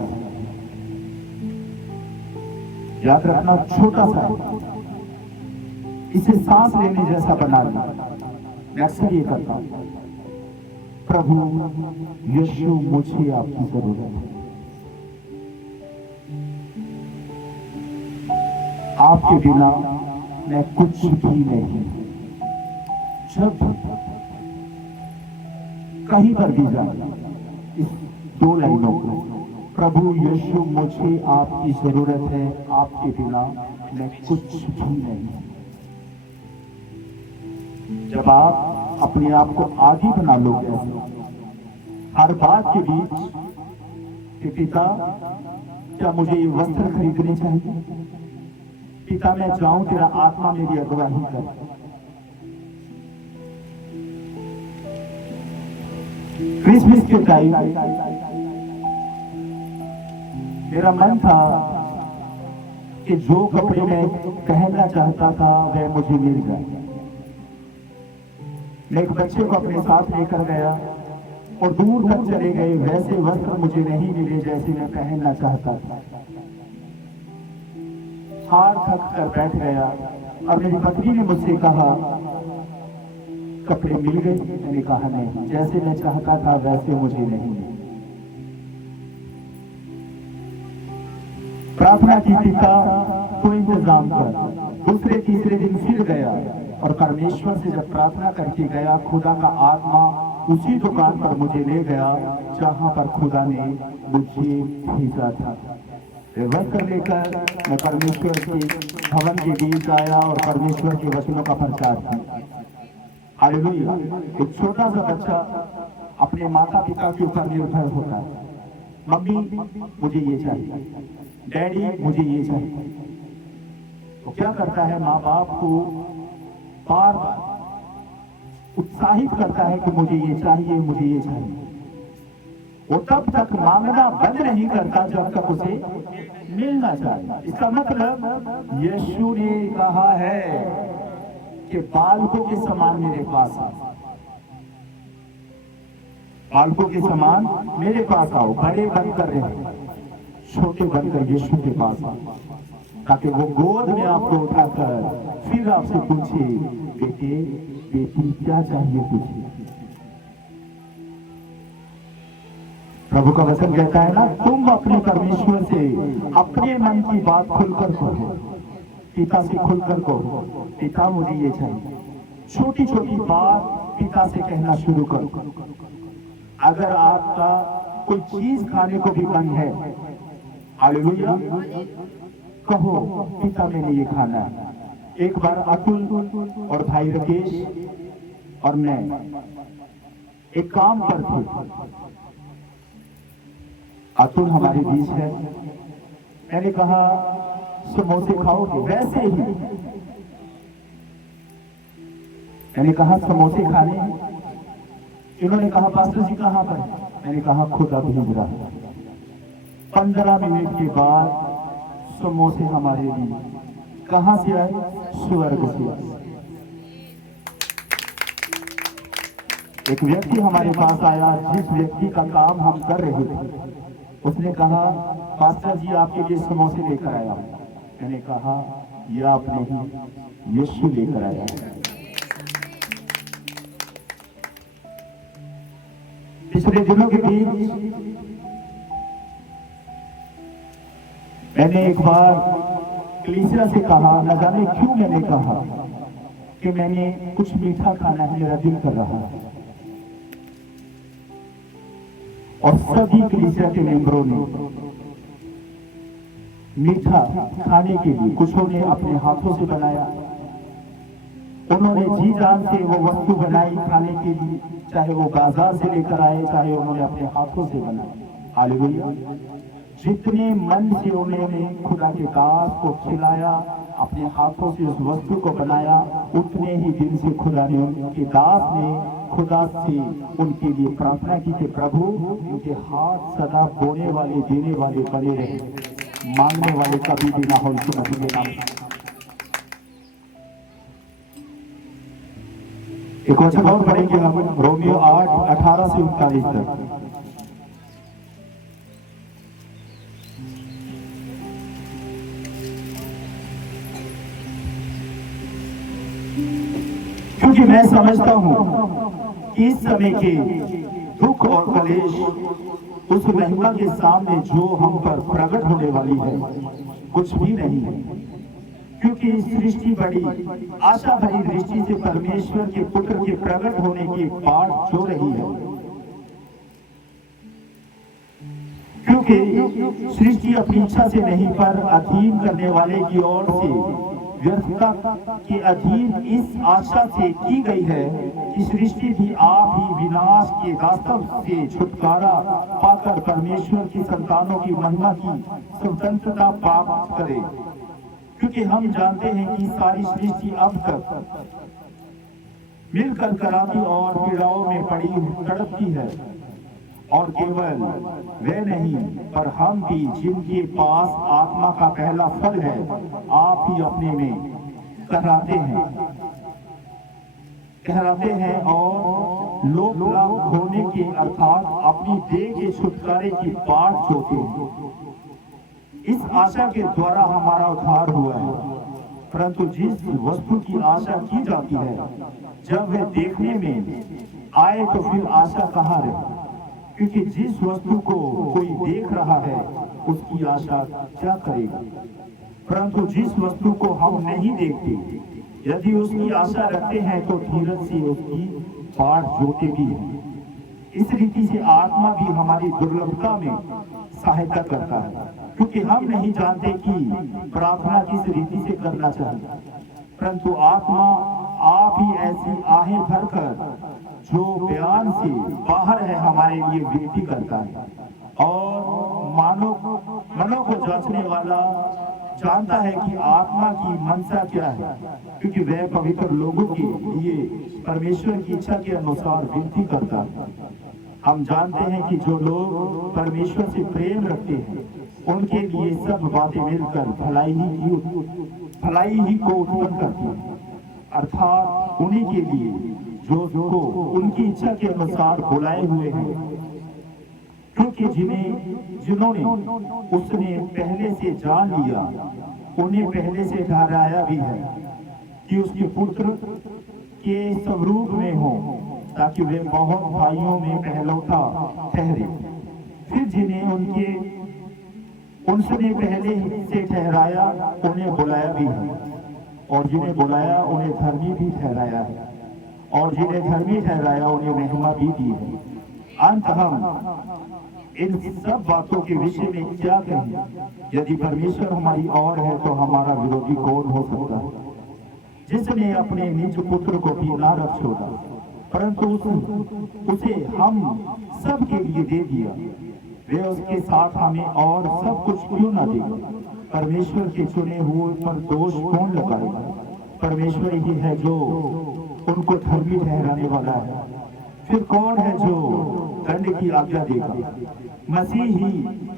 याद रखना, छोटा सा है, इसे सांस लेने जैसा बना लेना। मैं अक्सर ये करता हूं, प्रभु यीशु मुझे आपकी जरूरत है, आपके बिना मैं कुछ भी नहीं। जब कहीं पर भी जाना, इस दो लाइनों को, प्रभु यीशु मुझे आपकी जरूरत है, आपके बिना मैं कुछ भी नहीं। जब आप अपने आप को आदि बना लोगे हर बात के बीच कि पिता क्या मुझे ये वस्त्र खरीदने चाहिए? पिता मैं जाऊं, तेरा आत्मा मेरी अगुवाई कर। क्रिसमस के टाइम मेरा मन था कि जो कपड़े मैं पहनना चाहता था वह मुझे मिल जाए। मैं एक बच्चे को अपने साथ लेकर गया और दूर तक चले गए, वैसे वस्त्र मुझे नहीं मिले जैसे मैं पहनना चाहता था। हार थक कर बैठ गया और मेरी पत्नी ने मुझसे कहा, कपड़े मिल गए? मैंने कहा नहीं, जैसे मैं चाहता था वैसे मुझे नहीं मिले। प्रार्थना की, पिता तो इंतजाम कर। दूसरे तीसरे दिन फिर गया और परमेश्वर से जब प्रार्थना करके गया, खुदा का आत्मा उसी दुकान पर मुझे ले गया जहां पर खुदा ने मुझे भेजा था। वस्त्र लेकर मैं परमेश्वर के भवन के बीच आया और परमेश्वर के वचनों का प्रचार किया। हालेलुया। एक छोटा सा बच्चा अपने माता पिता के ऊपर निर्भर होता है। मम्मी मुझे ये चाहिए, डैडी मुझे ये चाहिए। तो क्या करता है, माँ बाप को बार बार उत्साहित करता है कि मुझे ये चाहिए, मुझे ये चाहिए। वो तब तक मांगना बंद नहीं करता जब तक उसे मिलना चाहिए। इसका मतलब यीशु ने कहा है कि बालकों के समान मेरे पास आओ, बालकों के समान मेरे पास आओ। बड़े बनकर रहे, छोटे बनकर यीशु के पास आओ, ताकि वो गोद में आपको उठाकर फिर आपसे पूछे, बेटे बेटी क्या चाहिए तुझे? प्रभु का वचन कहता है ना, तुम अपने परमेश्वर से अपने मन की बात खुलकर कहो, पिता से खुलकर कहो, पिता मुझे ये चाहिए। छोटी छोटी बात पिता से कहना शुरू करो। अगर आपका कोई चीज खाने को भी मन है, हालेलुया, कहो पिता मैंने ये खाना है। एक बार अतुल और भाई राकेश और मैं एक काम पर थे। अतुल हमारे बीच है, मैंने कहा समोसे खाओगे? वैसे ही मैंने कहा समोसे खाने हैं। इन्होंने कहा पास्टर जी कहां पर? मैंने कहा खुदा भेज रहा है। 15 मिनट के बाद समोसे हमारे लिए कहां से आए? स्वर्ग से। एक व्यक्ति हमारे पास आया, जिस व्यक्ति का काम हम कर रहे थे। उसने कहा, पास्टर जी आपके लिए समोसे लेकर आया। मैंने कहा, ये आप नहीं, यीशु लेकर आया। पिछले दिनों के बीच मैंने एक बार कलीसिया से कहा, न जाने क्यों मैंने कहा कि मैंने कुछ मीठा खाना है, मेरा दिल कर रहा है। और सभी कलीसिया के मेंबरों ने मीठा खाने के लिए कुछ ने अपने हाथों से बनाया। उन्होंने जी जान से वो वस्तु बनाई खाने के लिए, चाहे वो बाजार से लेकर आए, चाहे उन्होंने अपने हाथों से बनाया। हालेलुया। जितने मन से उन्होंने खुदा के दास को खिलाया, अपने हाथों से उस वस्तु को बनाया, उतने ही दिन से खुदा ने, उनके दास ने खुदा से उनके लिए प्रार्थना की कि प्रभु उनके हाथ सदा बोने वाले, देने वाले बने रहे, मांगने वाले कभी भी ना हो। उनके मसीह के नाम एक और बहुत पढ़ेंगे हम, रोमियो 8:18 से 39 तक। क्योंकि मैं समझता हूं कि इस समय के दुख और कलेश उस महिमा के सामने जो हम पर प्रकट होने वाली है कुछ भी नहीं है। क्योंकि सृष्टि बड़ी आशा भरी दृष्टि से परमेश्वर के पुत्र के प्रकट होने की बाट जो रही है। क्योंकि सृष्टि अपनी इच्छा से नहीं, पर अधीन करने वाले की ओर से व्यर्थता के अधीन इस आशा से की गई है कि सृष्टि भी आप ही विनाश के वास्तव से छुटकारा पाकर परमेश्वर की संतानों की महिमा की स्वतंत्रता प्राप्त करे। क्योंकि हम जानते हैं कि सारी सृष्टि अब तक मिलकर कराती और पीड़ाओं में पड़ी तड़पती है, और केवल वे नहीं पर हम भी, जिनके पास आत्मा का पहला फल है, आप ही अपने में कहराते हैं और लोक लाभ होने के अर्थात अपनी देह के छुटकारे की बाट जोते हैं। इस आशा के द्वारा हमारा उद्धार हुआ है। परंतु जिस वस्तु की आशा की जाती है, जब वह देखने में आए तो फिर आशा कहाँ रहे? क्योंकि जिस वस्तु को कोई देख रहा है उसकी आशा क्या करेगा? परंतु जिस वस्तु को हम नहीं देखते, यदि उसकी आशा रखते हैं तो धीरज से उसकी बाट जोते भी हैं। इस रीति से आत्मा भी हमारी दुर्लभता में सहायता करता है, क्योंकि हम नहीं जानते कि प्रार्थना किस रीति से करना चाहिए। परंतु आत्मा आप ही ऐसी आहें भरकर जो बयान से बाहर है हमारे लिए विनती करता है। और मनों को जांचने वाला जानता है कि आत्मा की मनसा क्या है, क्योंकि वह पवित्र लोगों के लिए परमेश्वर की इच्छा के अनुसार विनती करता है। हम जानते हैं कि जो लोग परमेश्वर से प्रेम रखते हैं उनके लिए सब बातें मिलकर भलाई ही को उत्पन्न करती है, अर्थात उन्हीं के लिए जो उनकी इच्छा के अनुसार बुलाए हुए हैं। क्योंकि जिन्होंने उसने पहले से जान लिया, उन्हें पहले से ठहराया भी है कि उसके पुत्र के स्वरूप में हो, ताकि वे बहुत भाइयों में पहलौठा ठहरे। फिर जिन्हें उनसे पहले से ठहराया, उन्हें बुलाया भी है, और जिन्हें बुलाया उन्हें धर्मी भी ठहराया है, और जिन्हें धर्मी ठहराया उन्हें महिमा भी दी है। अंत हम इन सब बातों के विषय में क्या कहें? यदि परमेश्वर हमारी ओर है तो हमारा विरोधी कौन हो सकता है? जिसने अपने निज पुत्र को भी ना रख छोड़ा, परंतु उसे हम सब के लिए दे दिया, वे उसके साथ हमें और सब कुछ क्यों ना दे? परमेश्वर के चुने हुए पर दोष कौन लगाएगा? परमेश्वर ही है जो उनको धर्मी ठहराने वाला है। फिर कौन है जो दंड की आज्ञा देगा? मसीह ही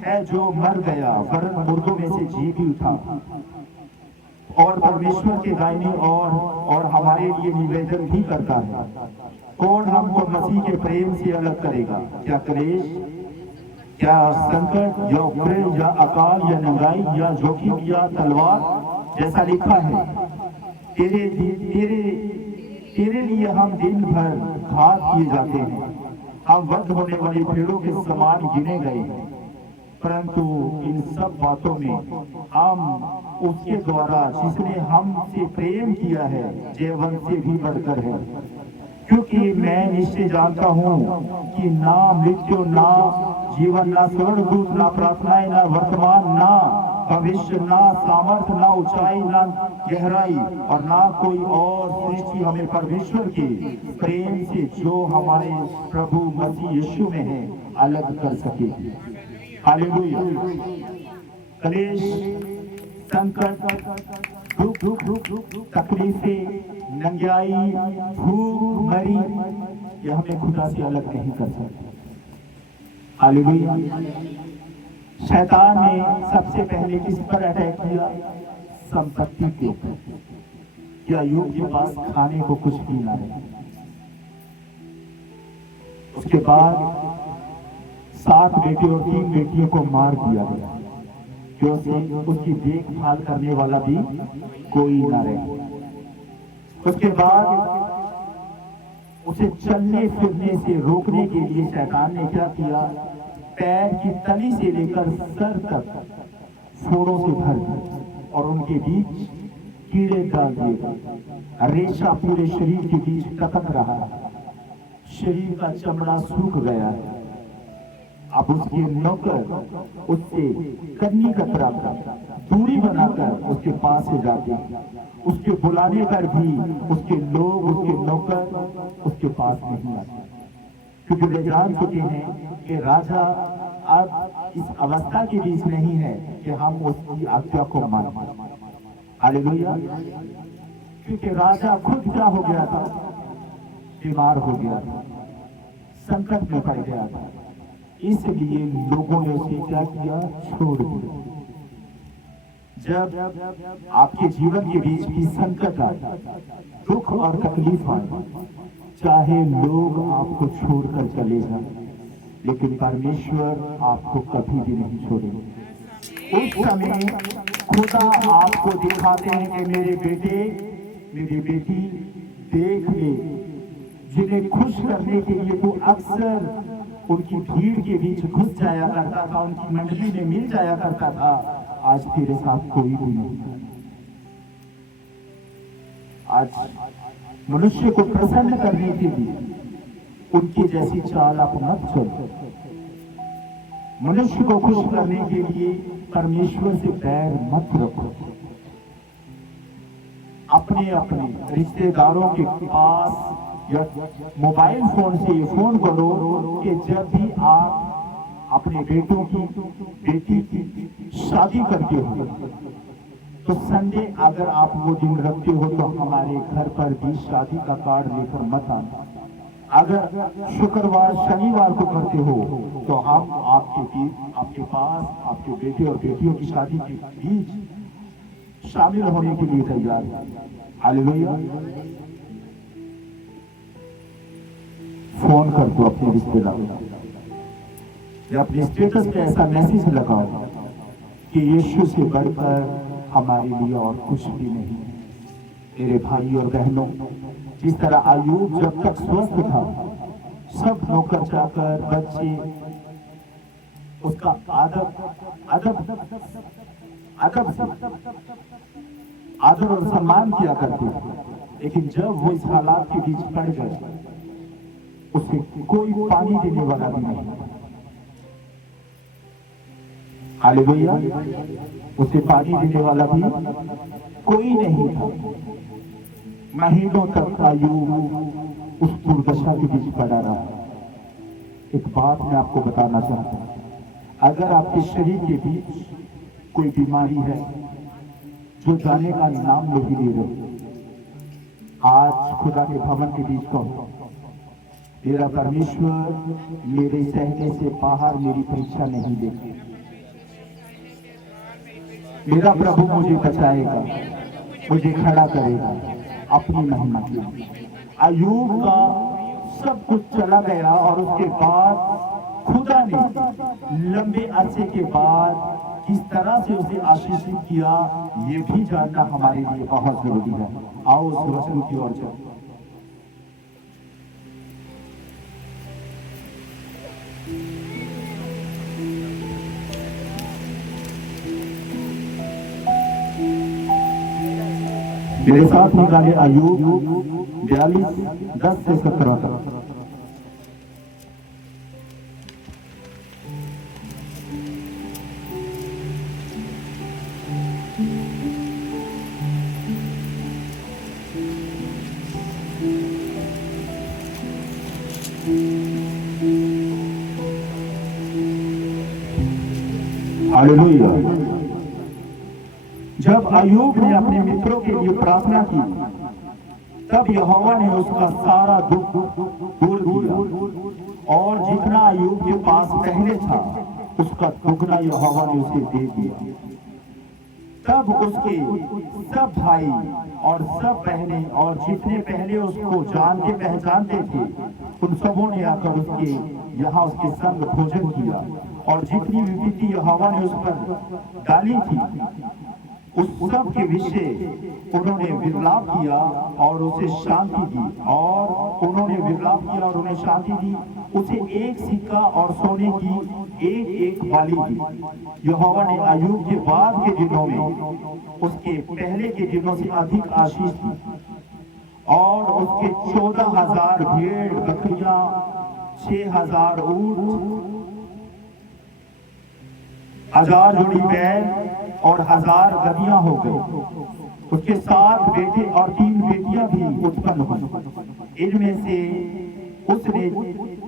है जो मर गया वरन मुर्दों में से जी भी उठा, और परमेश्वर के दाहिने और हमारे लिए निवेदन भी करता है। कौन हमको मसीह के प्रेम से अलग करेगा? क्या क्लेश, क्या संकट, या उपद्रव, या अकाल, या नंगाई, या जोखिम, या तलवार? जैसा लिखा है, तेरे तेरे तेरे लिए हम दिन भर घात किए जाते हैं, हम वध होने वाली भेड़ों के समान गिने गए हैं। परंतु इन सब बातों में हम उसके द्वारा जिसने हमसे प्रेम किया है जीवन से भी बढ़कर है। क्योंकि मैं निश्चय जानता हूँ कि ना मृत्यु, ना जीवन, ना स्वर्गदूत, ना प्रार्थनाएं, ना वर्तमान, ना भविष्य, ना सामर्थ, ना ऊंचाई, ना गहराई, और ना कोई और सृष्टि हमें परमेश्वर के प्रेम से जो हमारे प्रभु मसीह यीशु में है अलग कर सकेगी। हालेलुया। क्लेश, संकट, दुख, तकलीफें, नंगाई, भूख, मरी, यह हमें खुदा से अलग नहीं कर सकते। हालेलुया। शैतान ने सबसे पहले किस पर अटैक किया? संपत्ति के ऊपर। क्या यूब के पास खाने को कुछ भी ना रहे। उसके बाद 7 बेटे और 3 बेटियों को मार दिया गया, क्योंकि उसकी देखभाल करने वाला भी कोई ना रहे। उसके बाद उसे चलने फिरने से रोकने के लिए शैतान ने क्या किया? पैर की तली से लेकर सर तक फोड़ों से भर दिया और उनके बीच कीड़े डाल दिए। रेशा पूरे शरीर के बीच टपक रहा है, शरीर का चमड़ा सूख गया है। अब उसके नौकर उससे करनी कतरा दूरी बनाकर उसके पास से जाते हैं। उसके बुलाने पर भी उसके लोग, उसके नौकर उसके पास नहीं आते, क्योंकि वे जान चुके हैं कि राजा अब इस अवस्था के बीच नहीं है कि हम उसकी आज्ञा को मानें। हालेलुया। क्योंकि राजा खुद क्या हो गया था? बीमार हो गया था, संकट में पड़ गया था, इसलिए लोगों ने उसे क्या किया? छोड़ दिया। जब आपके जीवन के बीच भी संकट आए, दुख और तकलीफ आए, चाहे लोग आपको छोड़कर चले जाएं, लेकिन परमेश्वर आपको कभी भी नहीं छोड़ेगा। उस समय खुदा आपको दिखाते हैं कि मेरे बेटे, मेरी बेटी, देख ले। जिन्हें खुश करने के लिए वो अक्सर उनकी भीड़ के बीच घुस जाया करता था, उनकी मंडली में मिल जाया करता था, आज तेरे साथ कोई भी नहीं। आज मनुष्य को प्रसन्न करने के लिए उनकी जैसी चाल आप मत चलो। मनुष्य को खुश करने के लिए परमेश्वर से बैर मत रखो। अपने अपने रिश्तेदारों के पास या मोबाइल फोन से ये फोन करो कि जब भी आप अपने बेटों की, बेटी की शादी करते हो तो संडे अगर आप वो दिन रखते हो तो हमारे घर पर भी शादी का कार्ड लेकर मत आना। अगर शुक्रवार शनिवार को करते हो तो हम आपके पास आपके बेटे और बेटियों की शादी के बीच शामिल होने के लिए तैयार है। हालेलुया। फोन कर दो अपने रिश्तेदारों या अपने स्टेटस पे ऐसा मैसेज लगाओ कि यीशु से बढ़कर हमारे लिए और कुछ भी नहीं। मेरे भाई और बहनों, जिस तरह अय्यूब जब तक स्वस्थ था, सब नौकर चाकर, बच्चे उसका आदर और सम्मान किया करते थे, लेकिन जब वो इस हालात के बीच पड़ गया, उसे कोई पानी देने वाला भी नहीं। हालेलुया। उसे पानी देने वाला भी कोई नहीं था। महीनों तक अय्यूब उस दुर्दशा के बीच पड़ा रहा। एक बात मैं आपको बताना चाहता हूं, अगर आपके शरीर के बीच कोई बीमारी है जो जाने का नाम नहीं ले रहे, आज खुदा के भवन के बीच कहो, मेरा परमेश्वर मेरे सहने से बाहर मेरी परीक्षा नहीं देगा, मेरा प्रभु मुझे बचाएगा, मुझे खड़ा करेगा अपनी मेहनत में। अय्यूब का सब कुछ चला गया और उसके बाद खुदा ने लंबे अरसे के बाद किस तरह से उसे आशीषित किया, ये भी जानना हमारे लिए बहुत जरूरी है। आओ उस वचन की ओर चलते। मेरे साथ निकाले अय्यूब 42:10 से 17 तक। हालेलुया। जब अय्यूब ने अपने मित्रों के लिए प्रार्थना की, तब यहोवा ने उसका सारा दुख दूर किया और जितना अय्यूब के पास पहले था उसका दुगना यहोवा ने उसे दे दिया। तब उसके सब भाई और सब बहनें और जितने पहले उसको जानते पहचानते थे, उन सबों ने आकर उसके यहाँ उसके संग भोजन किया और जितनी विपत्ति यहोवा ने उस पर डाली थी उस सब के विषय उन्होंने विलाप किया और उसे शांति दी। और उन्होंने विलाप किया और उन्हें शांति दी। उसे एक सिक्का और सोने की एक एक बाली दी। यहोवा ने अय्यूब के बाद के दिनों में उसके पहले के दिनों से अधिक आशीष दी और उसके 14,000 भेड़ बकरियां, 6,000 ऊंट, 1,000 जोड़ी बैल और 1,000 गधियां हो गई। उसके 7 बेटे और 3 बेटियां भी उत्पन्न हुई। इनमें से उसने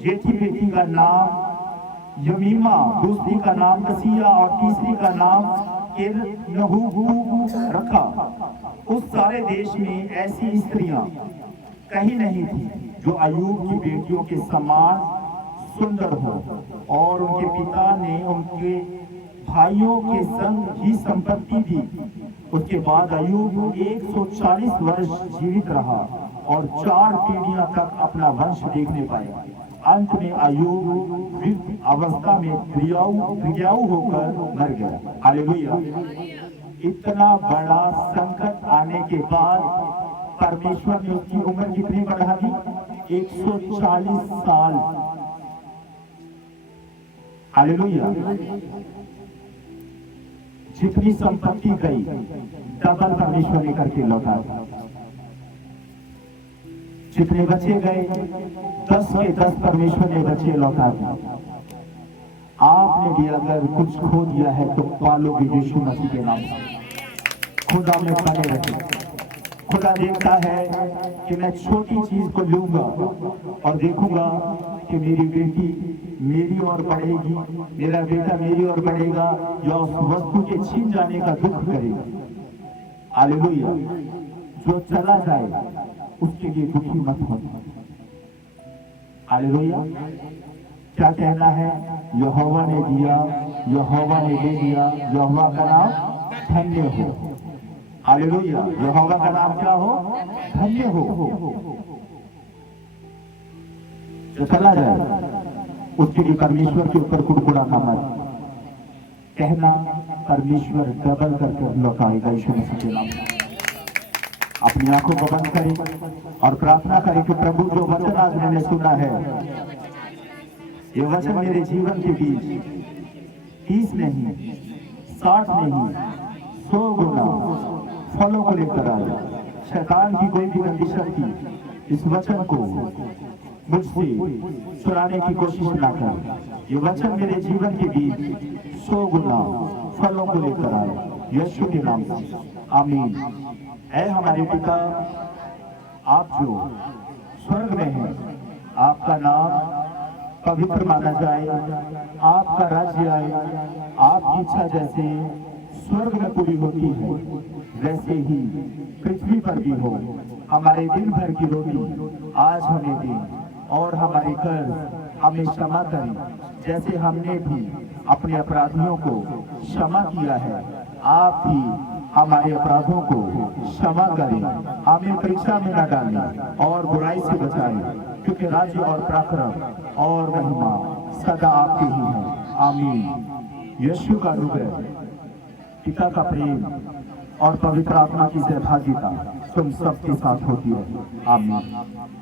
जेठी बेटी का नाम यमीमा, दूसरी का नाम कसिया और तीसरी का नाम केरनहू रखा। उस सारे देश में ऐसी स्त्रियां कहीं नहीं थी जो अय्यूब की बेटियों के समान सुंदर हो। और उनके पिता ने उनके भाइयों के संग ही संपत्ति दी। उसके बाद अय्यूब 140 वर्ष जीवित रहा और 4 पीढ़ियां तक अपना वंश देखने पाया। अंत में अय्यूब वृद्ध अवस्था में क्रियाऊ होकर मर गया। हालेलुया। इतना बड़ा संकट आने के बाद परमेश्वर ने उसकी उम्र कितनी बढ़ा दी? 140 साल। हालेलुया। जितनी संपत्ति गई डबल परमेश्वर ने करके लौटा। जितने बचे गए 10 के 10 परमेश्वर ने बचे लौटा दिए। आपने भी अगर कुछ खो दिया है तो पालोगे यीशु मसीह के नाम से। खुदा में बने रहे। खुदा देखता है कि मैं छोटी चीज को लूंगा और देखूंगा कि मेरी बेटी मेरी ओर बढ़ेगी, मेरा बेटा मेरी ओर बढ़ेगा, या उस वस्तु के छीन जाने का दुख करेगा। हालेलुया। जो चला जाए उसके लिए दुखी मत हो। हालेलुया। क्या कहना है? यहोवा ने दिया, यहोवा ने दे दिया, यहोवा का नाम धन्य हो। हालेलुया। यहोवा का नाम क्या हो? धन्य हो। जो चला जाए उसके लिए परमेश्वर के ऊपर कुड़कुड़ा का मत कहना, परमेश्वर डबल करके लौटाएगा यीशु मसीह के नाम से। अपनी आंखों को बंद करें और प्रार्थना करें कि प्रभु जो वचन आज मैंने सुना है, ये वचन मेरे जीवन के बीच 30 नहीं, 60 नहीं, 100 गुना फलों को लेकर आए। शैतान की कोई भी गंदी शक्ति इस वचन को मुझसे चुराने की कोशिश ना कर। ये वचन मेरे जीवन के बीच 100 गुना फलों को लेकर आए यीशु के नाम से। आमीन। ऐ हमारे पिता, आप जो स्वर्ग में हैं, आपका नाम पवित्र माना जाए, आपका राज्य आए, आपकी इच्छा जैसे स्वर्ग में पूरी होती है वैसे ही पृथ्वी पर भी हो। हमारे दिन भर की रोटी आज हमें दें और हमारे कर्ज हमें क्षमा करें जैसे हमने भी अपने अपराधियों को क्षमा किया है। आप भी हमारे अपराधों को क्षमा करें, हमें परीक्षा में न डालें और बुराई से बचाएं, क्योंकि राज्य और पराक्रम और महिमा सदा आपके ही है। आमीन। यीशु का अनुग्रह, पिता का प्रेम और पवित्र आत्मा की सहभागिता तुम सबके साथ होती है। आमीन।